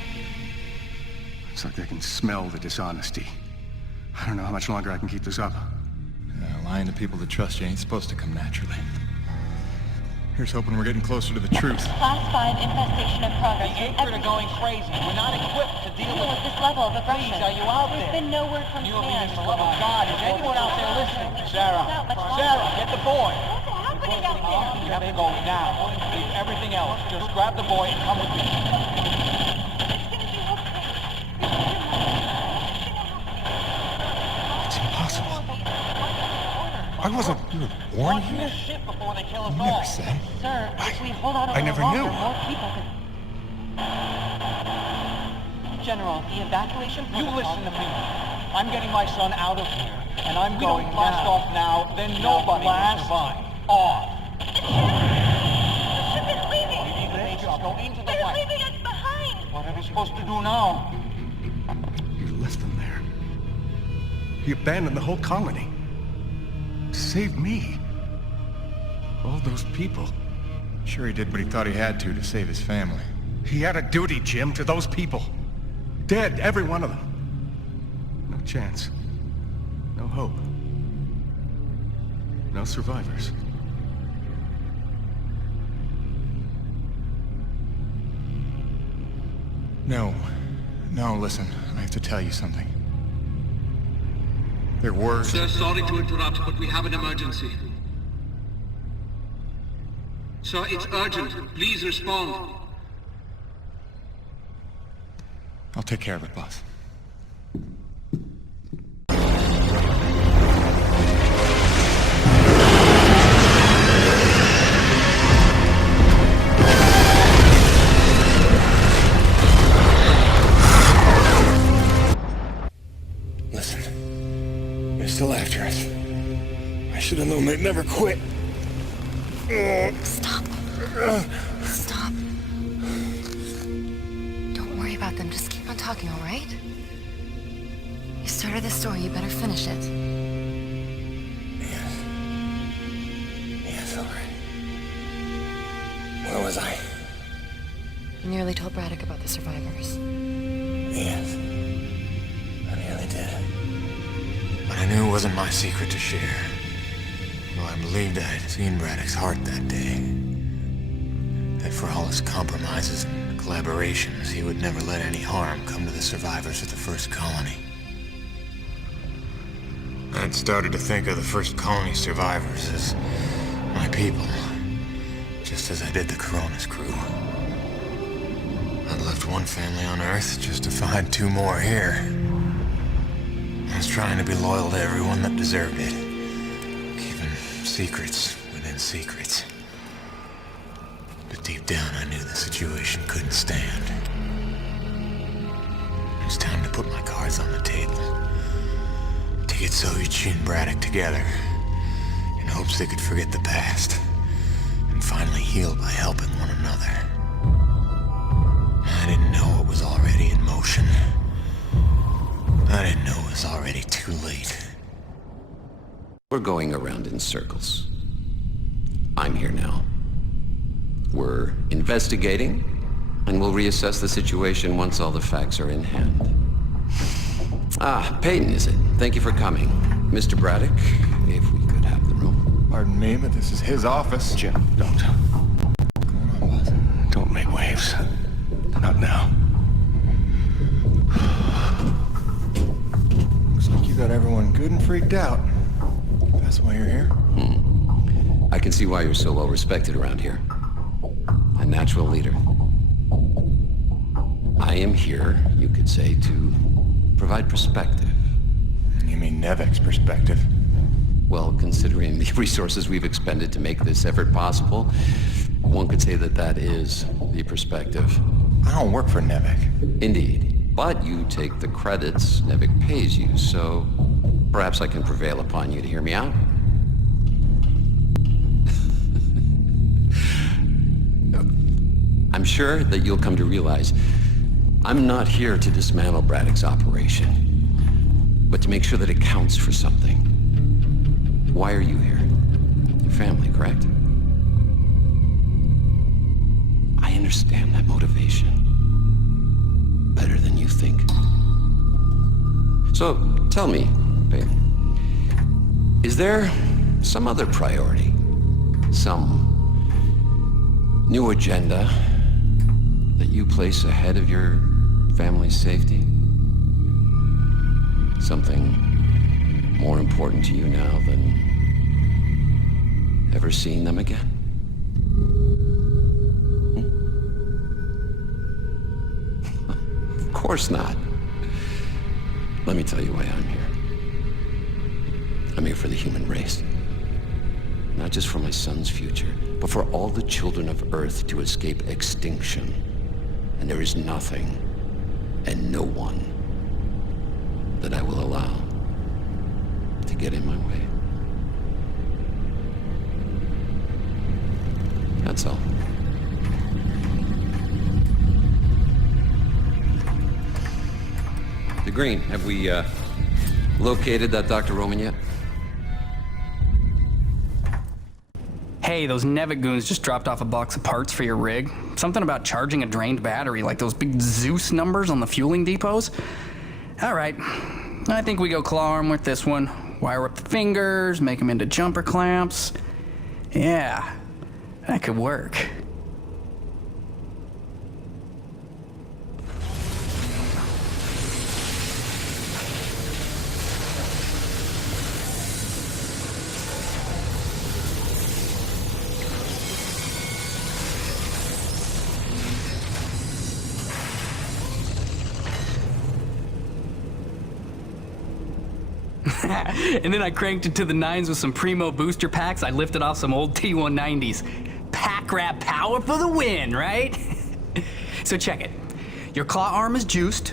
It's like they can smell the dishonesty. I don't know how much longer I can keep this up. Lying to people that trust you ain't supposed to come naturally. Here's hoping we're getting closer to the truth. Class 5 infestation in progress. The Acrid are going crazy. We're not equipped to deal with this level of aggression. Please, are you out there? There's been no word from You command. for the love of God, is anyone out there listening? Sarah, get the boy. What's happening out there? You have to go now. Leave everything else. Just grab the boy and come with me. It's impossible. I wasn't born here. Before they kill us You all. never said. Sir, if we hold out a I little never longer, knew. more people could... General, the evacuation... You listen to me. I'm getting my son out of here, and I'm going blast off now, then nobody will survive. Off. The ship is leaving! Go into the They're light. leaving us behind! What are we supposed to do now? You left them there. He abandoned the whole colony. Saved me. All those people. Sure, he did what he thought he had to save his family. He had a duty, Jim, to those people. Dead, every one of them. No chance. No hope. No survivors. No, listen. I have to tell you something. There were... Sir, sorry to interrupt, but we have an emergency. Sir, it's urgent. Please respond. I'll take care of it, boss. Listen, they're still after us. I should have known they'd never quit. Stop. Stop. Don't worry about them. Just keep on talking, all right? You started this story. You better finish it. Yes, all right. Where was I? You nearly told Braddock about the survivors. Yes. I nearly did. But I knew it wasn't my secret to share. Though I believed I'd seen Braddock's heart that day. That for all his compromises and collaborations, he would never let any harm come to the survivors of the first colony. I'd started to think of the first colony survivors as my people, just as I did the Corona's crew. I'd left one family on Earth just to find two more here. I was trying to be loyal to everyone that deserved it, keeping secrets within secrets. But deep down, I knew the situation couldn't stand. It was time to put my cards on the table. To get Soichi and Braddock together, in hopes they could forget the past, and finally heal by helping one another. I didn't know it was already in motion. I didn't know it was already too late. We're going around in circles. I'm here now. We're investigating, and we'll reassess the situation once all the facts are in hand. Ah, Peyton, is it? Thank you for coming. Mr. Braddock, if we could have the room. Pardon me, but this is his office. Jim, don't make waves. Not now. Looks like you got everyone good and freaked out. That's why you're here? I can see why you're so well respected around here. A natural leader. I am here, you could say, to provide perspective. You mean Nevik's perspective? Well, considering the resources we've expended to make this effort possible, one could say that that is the perspective. I don't work for Nevik. Indeed. But you take the credits Nevik pays you, so perhaps I can prevail upon you to hear me out. I'm sure that you'll come to realize I'm not here to dismantle Braddock's operation, but to make sure that it counts for something. Why are you here? Your family, correct? I understand that motivation better than you think. So, tell me, babe, is there some other priority? Some new agenda that you place ahead of your family's safety? Something more important to you now than ever seeing them again? Of course not. Let me tell you why I'm here. I'm here for the human race. Not just for my son's future, but for all the children of Earth to escape extinction. And there is nothing and no one that I will allow to get in my way. That's all. The Green, have we located that Dr. Roman yet? Hey, those Nevik goons just dropped off a box of parts for your rig. Something about charging a drained battery, like those big Zeus numbers on the fueling depots. All right, I think we go claw arm with this one. Wire up the fingers, make them into jumper clamps. Yeah, that could work. And then I cranked it to the nines with some primo booster packs. I lifted off some old T-190s. Pack rat power for the win, right? So check it. Your claw arm is juiced.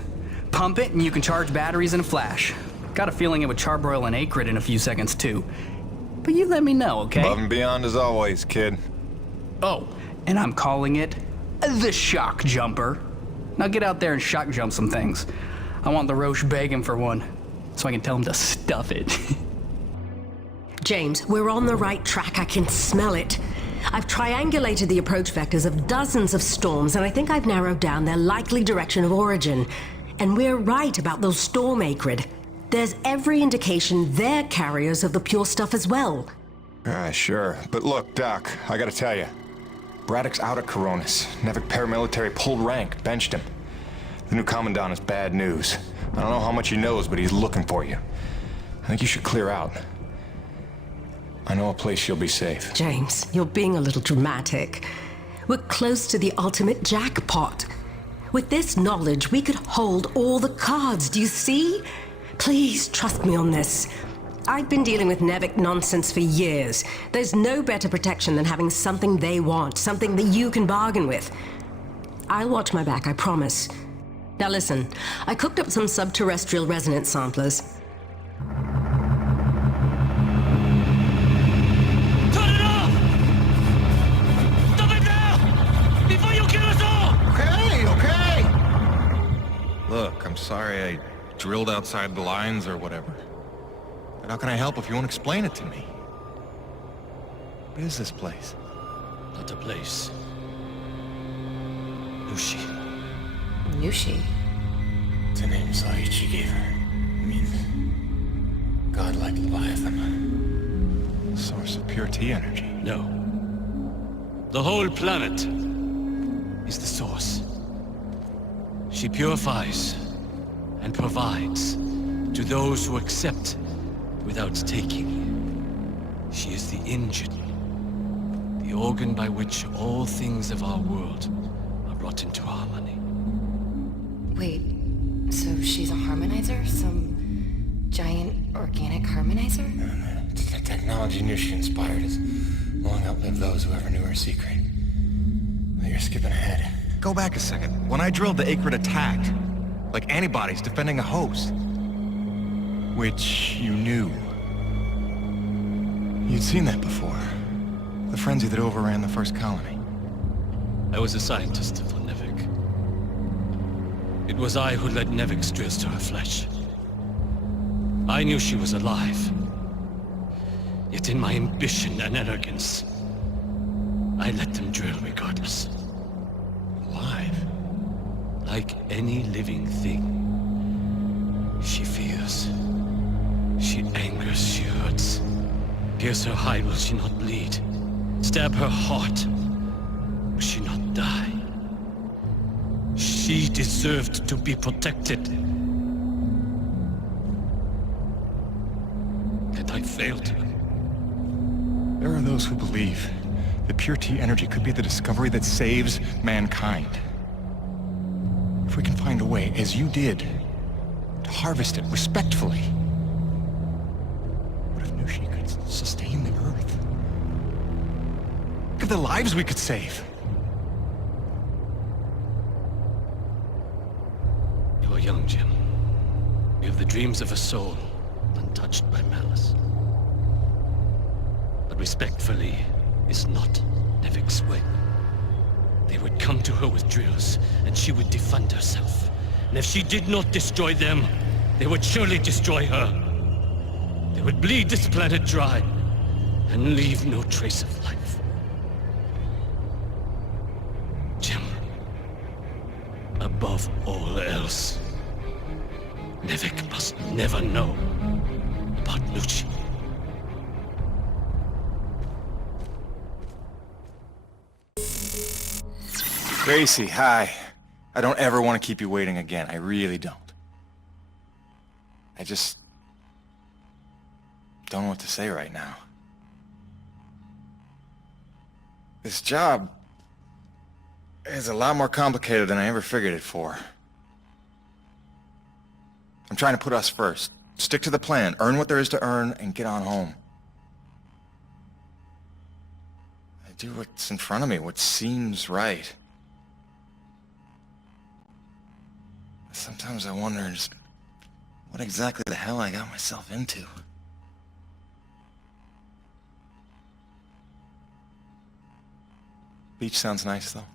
Pump it and you can charge batteries in a flash. Got a feeling it would charbroil an acrid in a few seconds too. But you let me know, okay? Above and beyond as always, kid. Oh, and I'm calling it the shock jumper. Now get out there and shock jump some things. I want the Roche begging for one, so I can tell him to stuff it. James, we're on the right track. I can smell it. I've triangulated the approach vectors of dozens of storms, and I think I've narrowed down their likely direction of origin. And we're right about those storm acrid. There's every indication they're carriers of the pure stuff as well. Sure. But look, Doc, I gotta tell you. Braddock's out at Coronis. Nevik paramilitary pulled rank, benched him. The new commandant is bad news. I don't know how much he knows, but he's looking for you. think you should clear out. I know a place you'll be safe. James, you're being a little dramatic. We're close to the ultimate jackpot. With this knowledge, we could hold all the cards, do you see? Please, trust me on this. I've been dealing with Nevik nonsense for years. There's no better protection than having something they want, something that you can bargain with. I'll watch my back, I promise. Now listen, I cooked up some subterrestrial resonance samplers. Turn it off! Stop it now! Before you kill us all! Okay. Look, I'm sorry I drilled outside the lines or whatever. But how can I help if you won't explain it to me? What is this place? Not a place. Nushi. Nushi? It's a name Saichi gave her. It means godlike Leviathan. Source of pure T energy. No. The whole planet is the source. She purifies and provides to those who accept without taking. She is the engine, the organ by which all things of our world are brought into harmony. Wait, so she's a harmonizer? Some giant organic harmonizer? It's the technology Nushi inspired us. Long outlive those who ever knew her secret. But you're skipping ahead. Go back a second. When I drilled, the Acrid attacked. Like antibodies defending a host. Which you knew. You'd seen that before. The frenzy that overran the first colony. I was a scientist for Nevik. It was I who led Nevik's drills to her flesh. I knew she was alive. Yet in my ambition and arrogance, I let them drill regardless. Alive? Like any living thing. She fears. She angers, she hurts. Pierce her hide, will she not bleed? Stab her heart, will she not die? She deserved to be protected. And I failed her. There are those who believe that pure T energy could be the discovery that saves mankind. If we can find a way, as you did, to harvest it respectfully. What if Nushi could sustain the Earth? Look at the lives we could save. You are young, Jim. You have the dreams of a soul, untouched by malice. But respectfully is not Nevik's way. They would come to her with drills, and she would defend herself. And if she did not destroy them, they would surely destroy her. They would bleed this planet dry, and leave no trace of life. Jim, above all else, Nevik must never know about Nushi. Gracie, hi. I don't ever want to keep you waiting again. I really don't. I just don't know what to say right now. This job is a lot more complicated than I ever figured it for. I'm trying to put us first. Stick to the plan, earn what there is to earn, and get on home. I do what's in front of me, what seems right. Sometimes I wonder just what exactly the hell I got myself into. Beach sounds nice, though.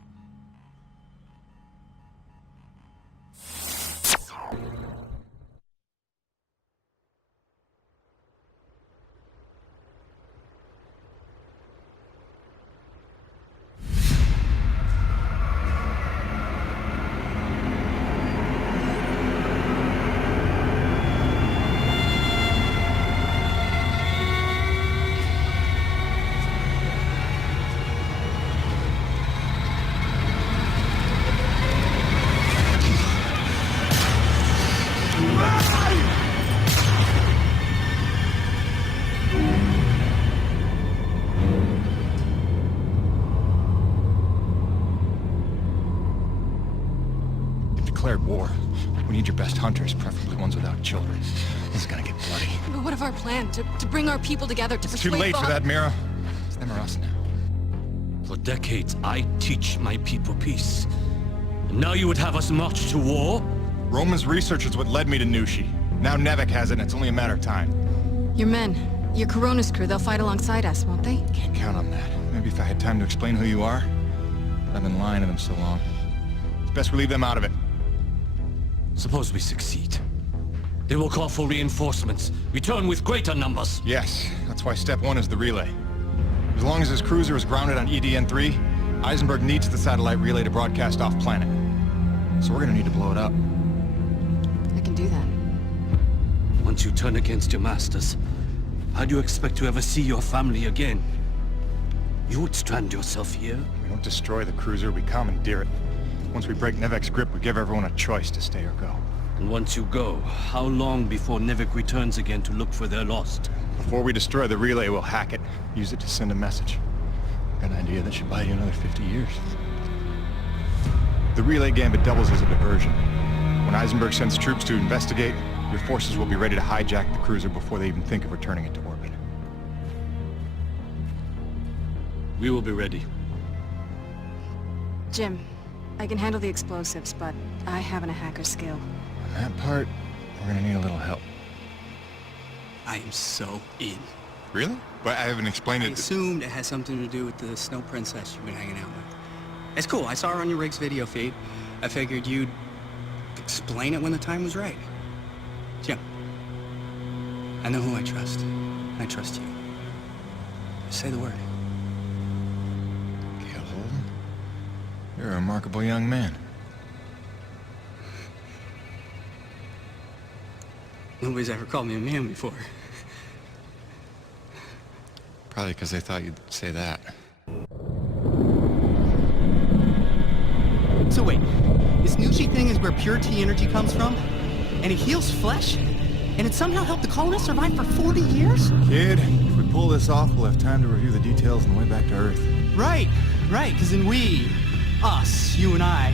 declared war. We need your best hunters, preferably ones without children. This is gonna get bloody. But what of our plan? To bring our people together to It's too persuade late for that, Mira. It's them or us now. For decades, I teach my people peace. And now you would have us march to war? Roman's research is what led me to Nushi. Now Nevek has it, and it's only a matter of time. Your men, your Coronas crew, they'll fight alongside us, won't they? Can't count on that. Maybe if I had time to explain who you are. But I've been lying to them so long. It's best we leave them out of it. Suppose we succeed. They will call for reinforcements. Return with greater numbers. Yes, that's why step one is the relay. As long as his cruiser is grounded on EDN-3, Eisenberg needs the satellite relay to broadcast off-planet. So we're gonna need to blow it up. I can do that. Once you turn against your masters, how do you expect to ever see your family again? You would strand yourself here? We don't destroy the cruiser, we commandeer it. Once we break Nevek's grip, we give everyone a choice to stay or go. And once you go, how long before Nevek returns again to look for their lost? Before we destroy the relay, we'll hack it. Use it to send a message. Got an idea that should buy you another 50 years. The relay gambit doubles as a diversion. When Eisenberg sends troops to investigate, your forces will be ready to hijack the cruiser before they even think of returning it to orbit. We will be ready. Jim, I can handle the explosives, but I haven't a hacker skill. On that part, we're gonna need a little help. I am so in. Really? But I haven't explained I it. assumed it has something to do with the snow princess you've been hanging out with. It's cool. I saw her on your rig's video feed. I figured you'd explain it when the time was right. Jim, I know who I trust. I trust you. Just say the word. Gail Holden? You're a remarkable young man. Nobody's ever called me a man before. Probably because they thought you'd say that. So wait, this Nushi thing is where pure T energy comes from? And it heals flesh? And it somehow helped the colonists survive for 40 years? Kid, if we pull this off, we'll have time to review the details on the way back to Earth. Right, because then us, you and I,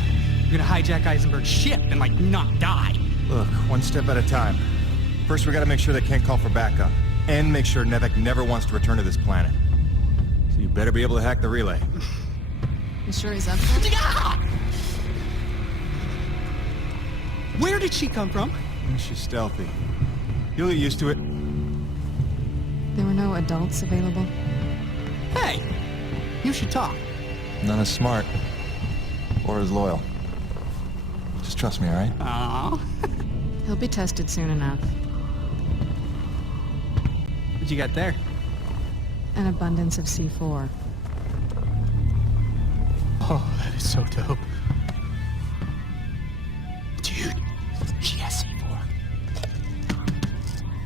are gonna hijack Eisenberg's ship and, like, not die. Look, one step at a time. First, we gotta make sure they can't call for backup. And make sure Nevek never wants to return to this planet. So you better be able to hack the relay. You sure he's up for it? Where did she come from? She's stealthy. You'll get used to it. There were no adults available? Hey, you should talk. Not as smart. Or as loyal. Just trust me, alright? Aww. He'll be tested soon enough. What you got there? An abundance of C4. Oh, that is so dope. Dude, she has C4.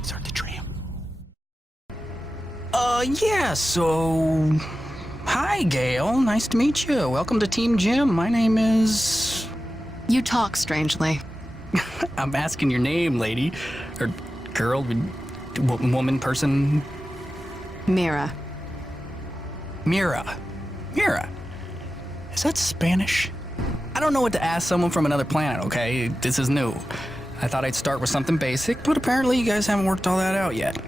Start the tram. Yeah, so... Hi, Gail. Nice to meet you. Welcome to Team Jim. My name is... You talk strangely. I'm asking your name, lady. Or girl, woman, person... Mira. Mira. Is that Spanish? I don't know what to ask someone from another planet, okay? This is new. I thought I'd start with something basic, but apparently you guys haven't worked all that out yet.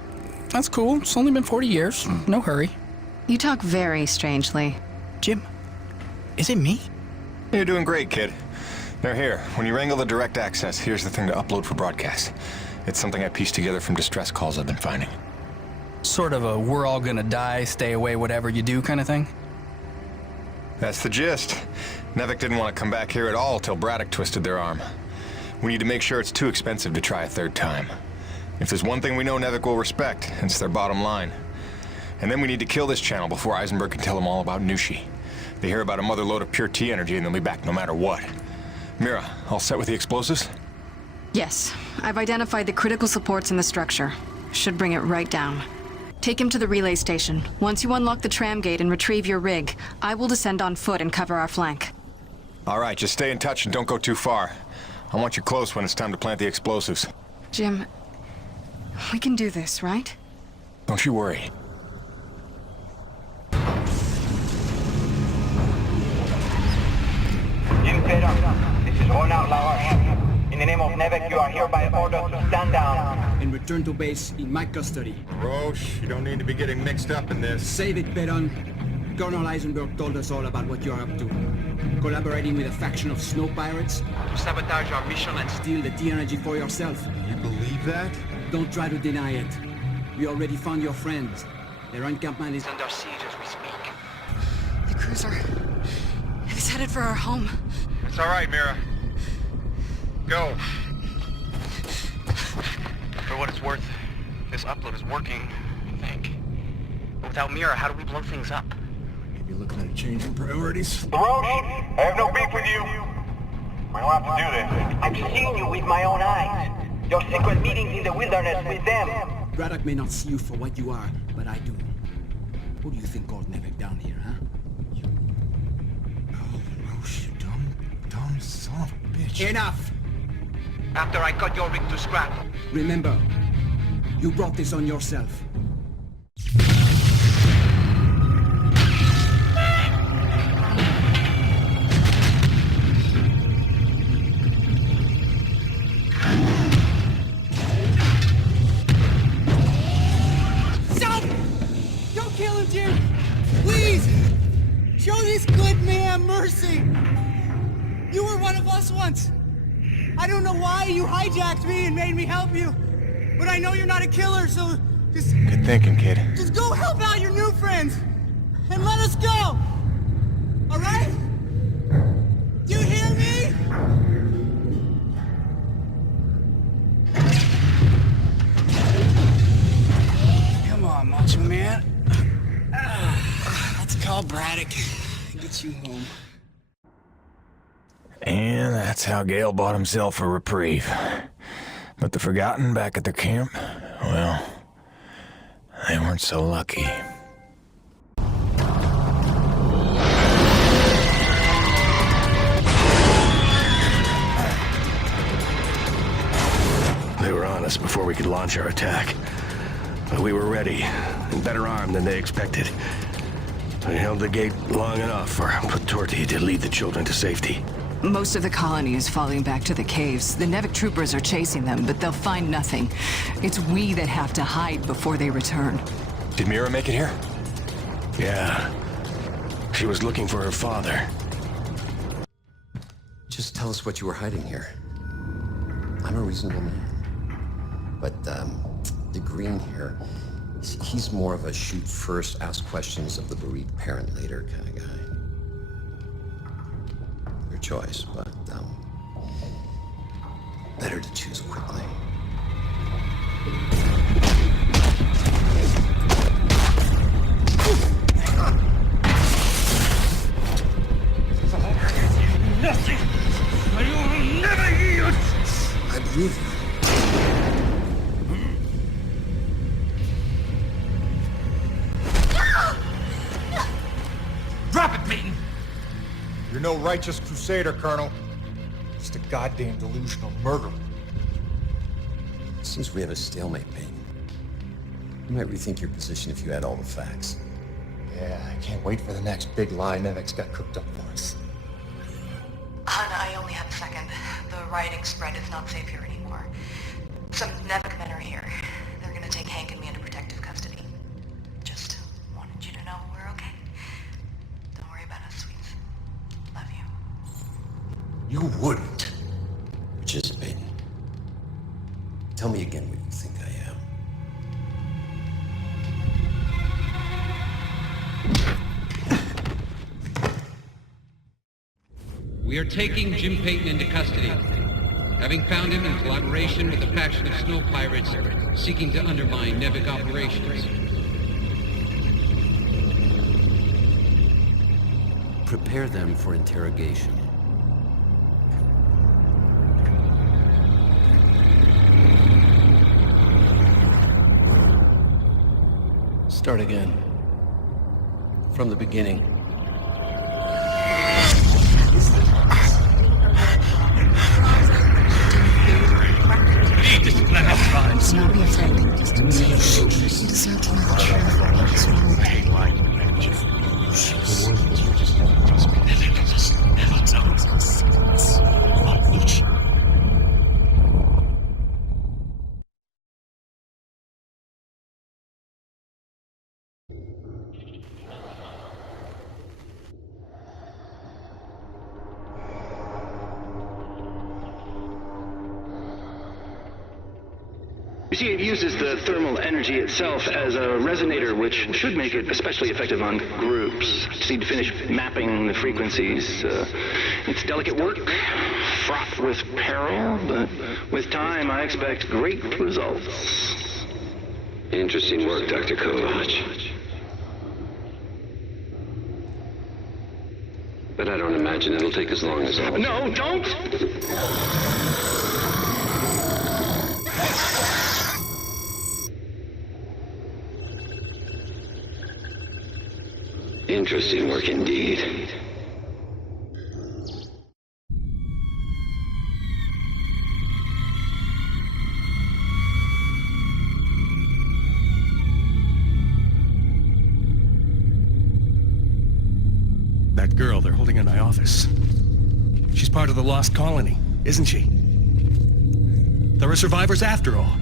That's cool. It's only been 40 years. No hurry. You talk very strangely. Jim, is it me? You're doing great, kid. Now here, when you wrangle the direct access, here's the thing to upload for broadcast. It's something I pieced together from distress calls I've been finding. Sort of a we're all gonna die, stay away, whatever you do kind of thing? That's the gist. Nevek didn't want to come back here at all till Braddock twisted their arm. We need to make sure it's too expensive to try a third time. If there's one thing we know Nevek will respect, it's their bottom line. And then we need to kill this channel before Eisenberg can tell them all about Nushi. They hear about a mother load of pure T energy and they'll be back no matter what. Mira, all set with the explosives? Yes. I've identified the critical supports in the structure. Should bring it right down. Take him to the relay station. Once you unlock the tram gate and retrieve your rig, I will descend on foot and cover our flank. All right, just stay in touch and don't go too far. I want you close when it's time to plant the explosives. Jim, we can do this, right? Don't you worry. Jim Pedro, this is Ronald Laroche. In the name of Nevek, you are hereby ordered to stand down. And return to base in my custody. Roche, you don't need to be getting mixed up in this. Save it, Baron. Colonel Eisenberg told us all about what you are up to. Collaborating with a faction of snow pirates. Sabotage our mission and steal the T-energy for yourself. You believe that? Don't try to deny it. We already found your friends. Their encampment is under siege as we speak. The cruiser is headed for our home. It's all right, Mira. Go. For what it's worth, this upload is working, I think. But without Mira, how do we blow things up? Maybe looking at a change in priorities. Roche, I have no beef with you. We don't have to do this. I've seen you with my own eyes. Your secret meetings in the wilderness with them. Braddock may not see you for what you are, but I do. Who do you think called Nevek down here, huh? Roche, you dumb son of a bitch. Enough! After I cut your rig to scrap. Remember, you brought this on yourself. Stop! Don't kill him, Jim! Please! Show this good man mercy! You were one of us once. I don't know why you hijacked me and made me help you, but I know you're not a killer, so just... Good thinking, kid. Just go help out your new friends, and let us go! All right? Do you hear me? Come on, Macho Man. Let's call Braddock and get you home. And that's how Gale bought himself a reprieve. But the Forgotten back at their camp, well, they weren't so lucky. They were on us before we could launch our attack. But we were ready, and better armed than they expected. We held the gate long enough for Patorti to lead the children to safety. Most of the colony is falling back to the caves. The Nevek troopers are chasing them, but they'll find nothing. It's we that have to hide before they return. Did Mira make it here? Yeah. She was looking for her father. Just tell us what you were hiding here. I'm a reasonable man. But, the Green here, he's more of a shoot first, ask questions of the bereaved parent later kind of guy. Your choice, but, better to choose quickly. Nothing! I will never yield! I believe you. Drop it, Peyton! You're no righteous crusader, Colonel. Just a goddamn delusional murderer. Seems we have a stalemate, Peyton. You might rethink your position if you had all the facts. Yeah, I can't wait for the next big lie Nevek's got cooked up for us. Hun, I only have a second. The rioting spread is not safe here anymore. Some Nevek men are here. They're gonna take Hank and me into protective custody. Just wanted you to know we're okay. Don't worry about us, sweets. Love you. You wouldn't. Which is it, Peyton? Tell me again what you think I am. We are taking Jim Peyton into custody, having found him in collaboration with a faction of snow pirates seeking to undermine Nevek operations. Prepare them for interrogation. Start again. From the beginning. Lead this planet, Rise. Not be afraid. You deserve to know the truth. What's wrong with you? You see, it uses the thermal energy itself as a resonator, which should make it especially effective on groups. Just need to finish mapping the frequencies. It's delicate work, fraught with peril, but with time, I expect great results. Interesting work, Dr. Kovac. But I don't imagine it'll take as long as all. No, don't! Interesting work indeed. That girl they're holding in my office. She's part of the lost colony, isn't she? There are survivors after all.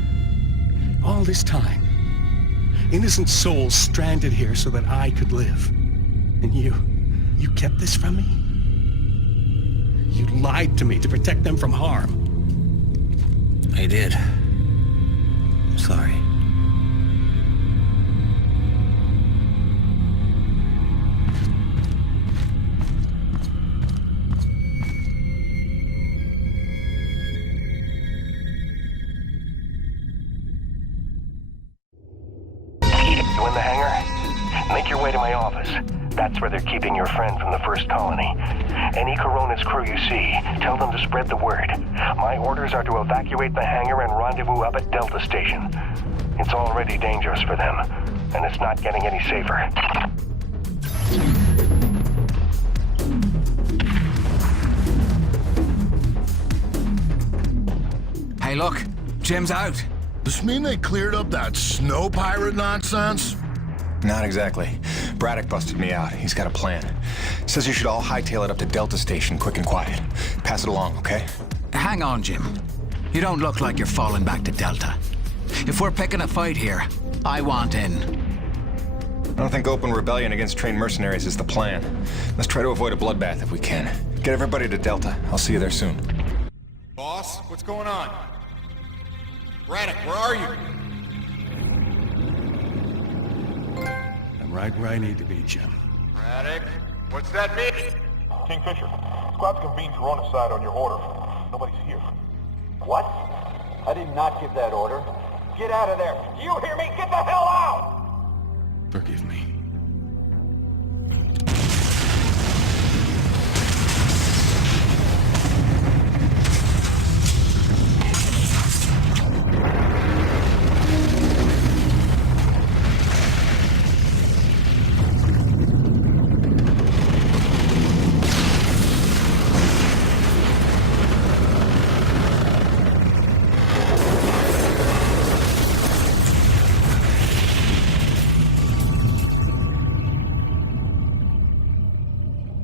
All this time. Innocent souls stranded here so that I could live. And you kept this from me? You lied to me to protect them from harm. I did. I'm sorry. You in the hangar? Make your way to my office. That's where they're keeping your friend from the first colony. Any Coronas crew you see, tell them to spread the word. My orders are to evacuate the hangar and rendezvous up at Delta Station. It's already dangerous for them, and it's not getting any safer. Hey, look. Jim's out. Does this mean they cleared up that snow pirate nonsense? Not exactly. Braddock busted me out. He's got a plan. Says you should all hightail it up to Delta Station quick and quiet. Pass it along, okay? Hang on, Jim. You don't look like you're falling back to Delta. If we're picking a fight here, I want in. I don't think open rebellion against trained mercenaries is the plan. Let's try to avoid a bloodbath if we can. Get everybody to Delta. I'll see you there soon. Boss, what's going on? Braddock, where are you? I'm right where I need to be, Jim. Braddock, what's that mean? Kingfisher, squad's convened Corona side on your order. Nobody's here. What? I did not give that order. Get out of there. Do you hear me? Get the hell out! Forgive me.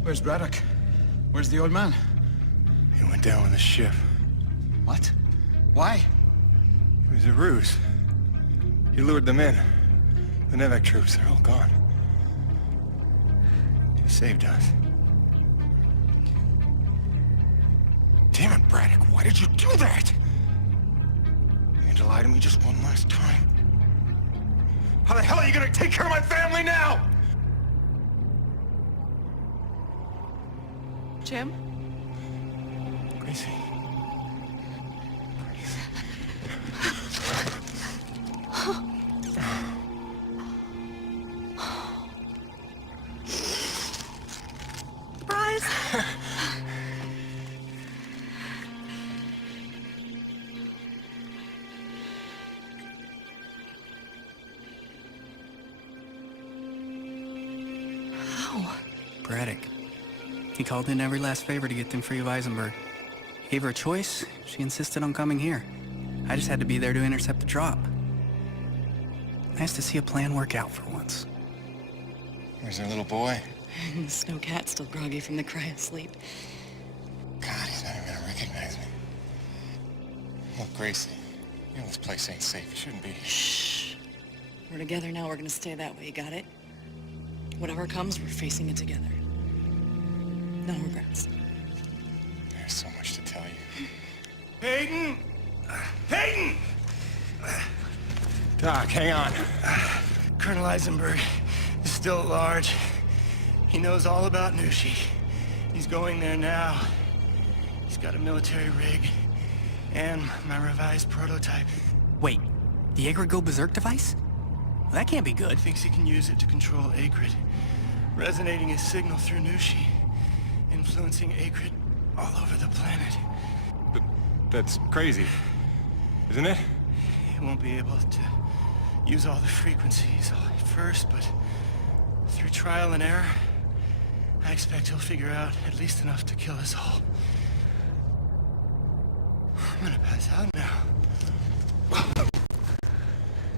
Where's Braddock? Where's the old man? He went down with the ship. What? Why? It was a ruse. He lured them in. The Nevek troops, they're all gone. He saved us. Damn it, Braddock, why did you do that? You had to lie to me just one last time. How the hell are you gonna take care of my family now? Jim? Gracie. Surprise! How? Braddock. He called in every last favor to get them free of Eisenberg. Gave her a choice. She insisted on coming here. I just had to be there to intercept the drop. Nice to see a plan work out for once. Where's their little boy? The snow cat's still groggy from the cry of sleep. God, he's not even gonna recognize me. Look, Gracie, you know this place ain't safe. You shouldn't be here. Shh. We're together now. We're gonna stay that way. You got it? Whatever comes, we're facing it together. No regrets. There's so much to tell you. Hayden! Hayden! Doc, hang on. Colonel Eisenberg is still at large. He knows all about Nushi. He's going there now. He's got a military rig and my revised prototype. Wait, the Akrid Go Berserk device? Well, that can't be good. Thinks he can use it to control Akrid, resonating his signal through Nushi, influencing Akrid all over the planet. But that's crazy, isn't it? He won't be able to use all the frequencies at first, but through trial and error, I expect he'll figure out at least enough to kill us all. I'm gonna pass out now.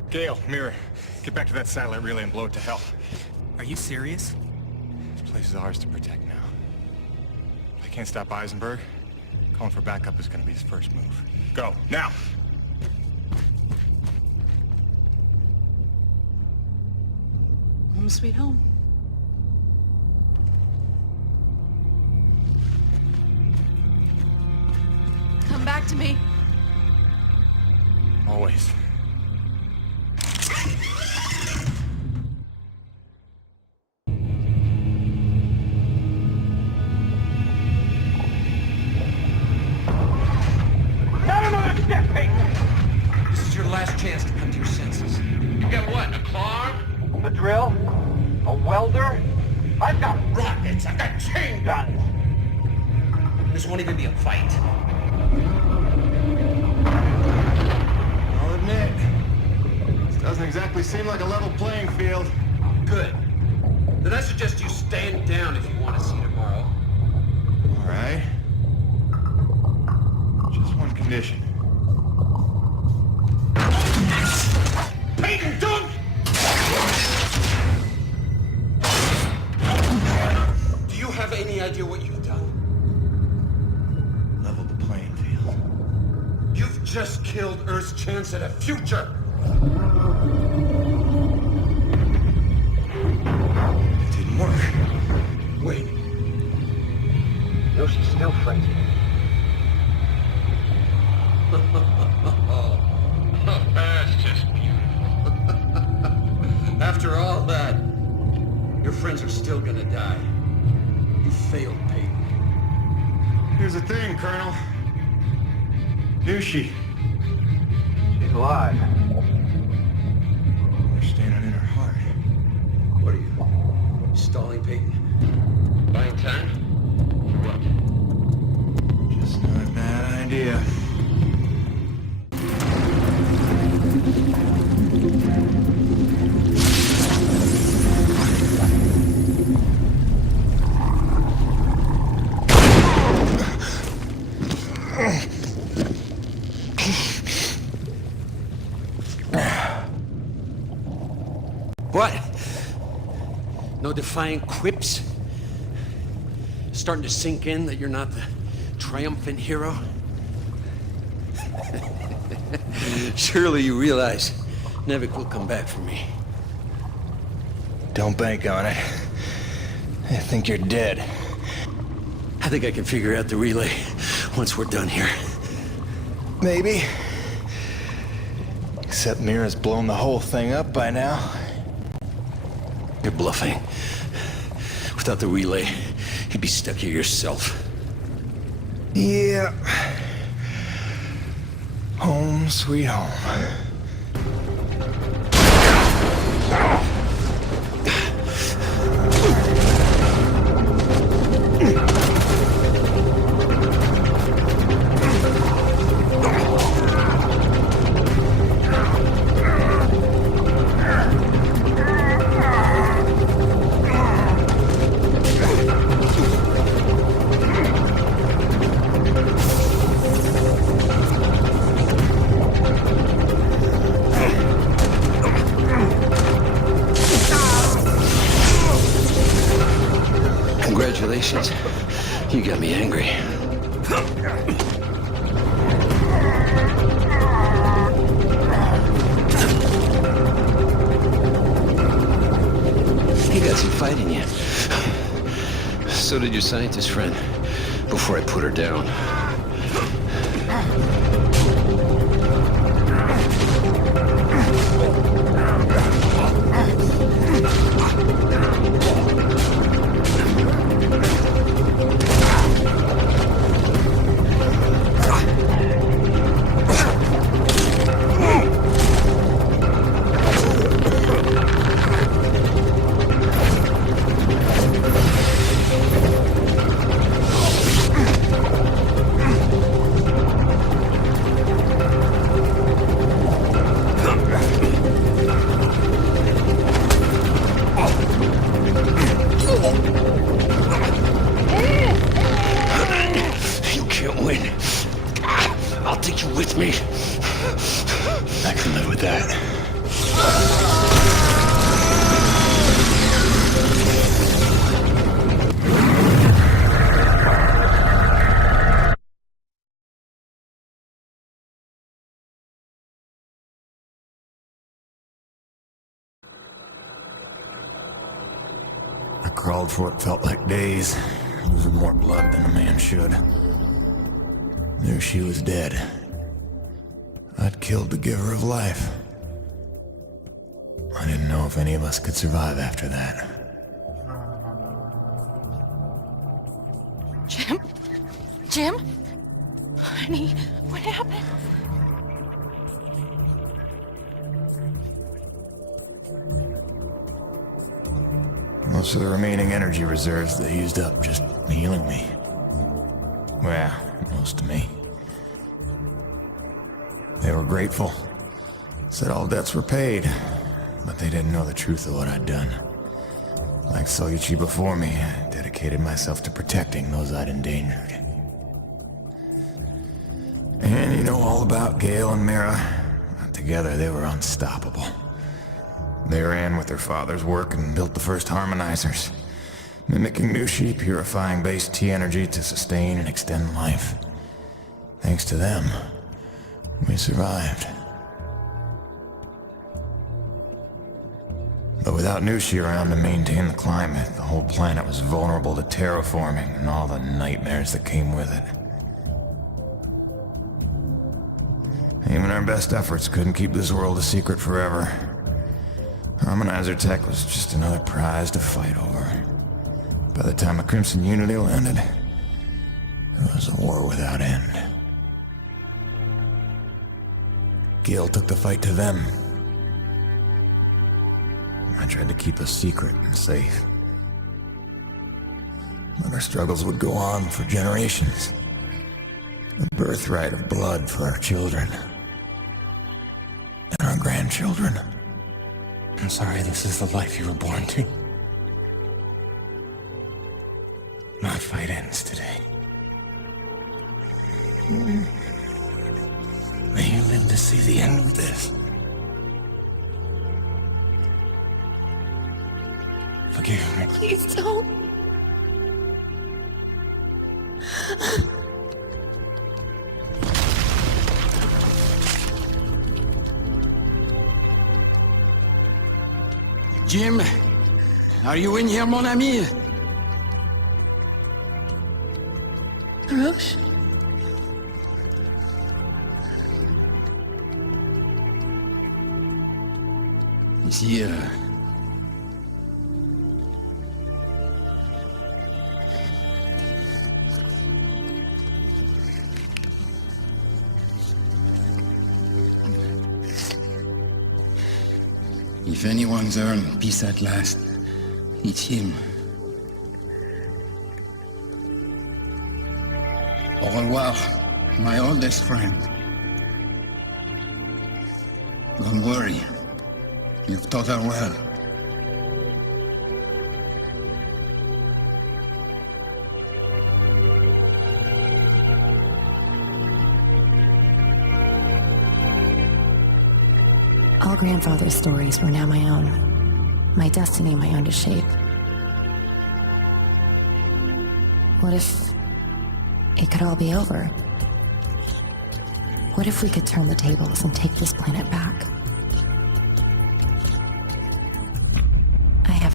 Gale, Mirror, get back to that satellite relay and blow it to hell. Are you serious? This place is ours to protect now. If I can't stop Eisenberg, calling for backup is gonna be his first move. Go, now! Home sweet home. Come back to me. Always. Not another step, Peyton! This is your last chance to come to your senses. You got what, a car? A drill? A welder? I've got rockets, I've got chain guns! This won't even be a fight. I'll admit, this doesn't exactly seem like a level playing field. Good. Then I suggest you stand down if you want to see tomorrow. All right. Just one condition. Peyton, don't! Do you have any idea what you've done? Level the playing field. You've just killed Earth's chance at a future! It didn't work. Wait. No, she's still friends with me. That's just beautiful. After all that, your friends are still gonna die. You failed, Peyton. Here's the thing, Colonel. Nushi. She's alive. We're standing in her heart. What are you, stalling, Peyton? Buying time? For what? Just not a bad idea. What? No defiant quips? Starting to sink in that you're not the triumphant hero? Surely you realize Nevik will come back for me. Don't bank on it. I think you're dead. I think I can figure out the relay once we're done here. Maybe. Except Mira's blown the whole thing up by now. You're bluffing. Without the relay, you'd be stuck here yourself. Yeah. Home sweet home. Congratulations. You got me angry. You got some fight in you. So did your scientist friend, before I put her down. with me? I can live with that. I crawled for what felt like days, losing more blood than a man should. Knew she was dead. I'd killed the giver of life. I didn't know if any of us could survive after that. Jim? Jim? Honey, what happened? Most of the remaining energy reserves they used up just healing me. Well, most of me. They were grateful. Said all debts were paid, but they didn't know the truth of what I'd done. Like Soichi before me, I dedicated myself to protecting those I'd endangered. And you know all about Gale and Mira. Together they were unstoppable. They ran with their father's work and built the first harmonizers, mimicking Nushi, purifying base T energy to sustain and extend life. Thanks to them, we survived. But without Nushi around to maintain the climate, the whole planet was vulnerable to terraforming and all the nightmares that came with it. Even our best efforts couldn't keep this world a secret forever. Harmonizer tech was just another prize to fight over. By the time the Crimson Unity landed, it was a war without end. Gale took the fight to them. I tried to keep us secret and safe. But our struggles would go on for generations. A birthright of blood for our children. And our grandchildren. I'm sorry this is the life you were born to. My fight ends today. May you live to see the end of this. Forgive me. Please don't. Jim, are you in here, mon ami? Roche? Ici, If anyone's earned peace at last, it's him. Au revoir, my oldest friend. Don't worry. You've taught her well. All grandfather's stories were now my own. My destiny my own to shape. What if it could all be over? What if we could turn the tables and take this planet back?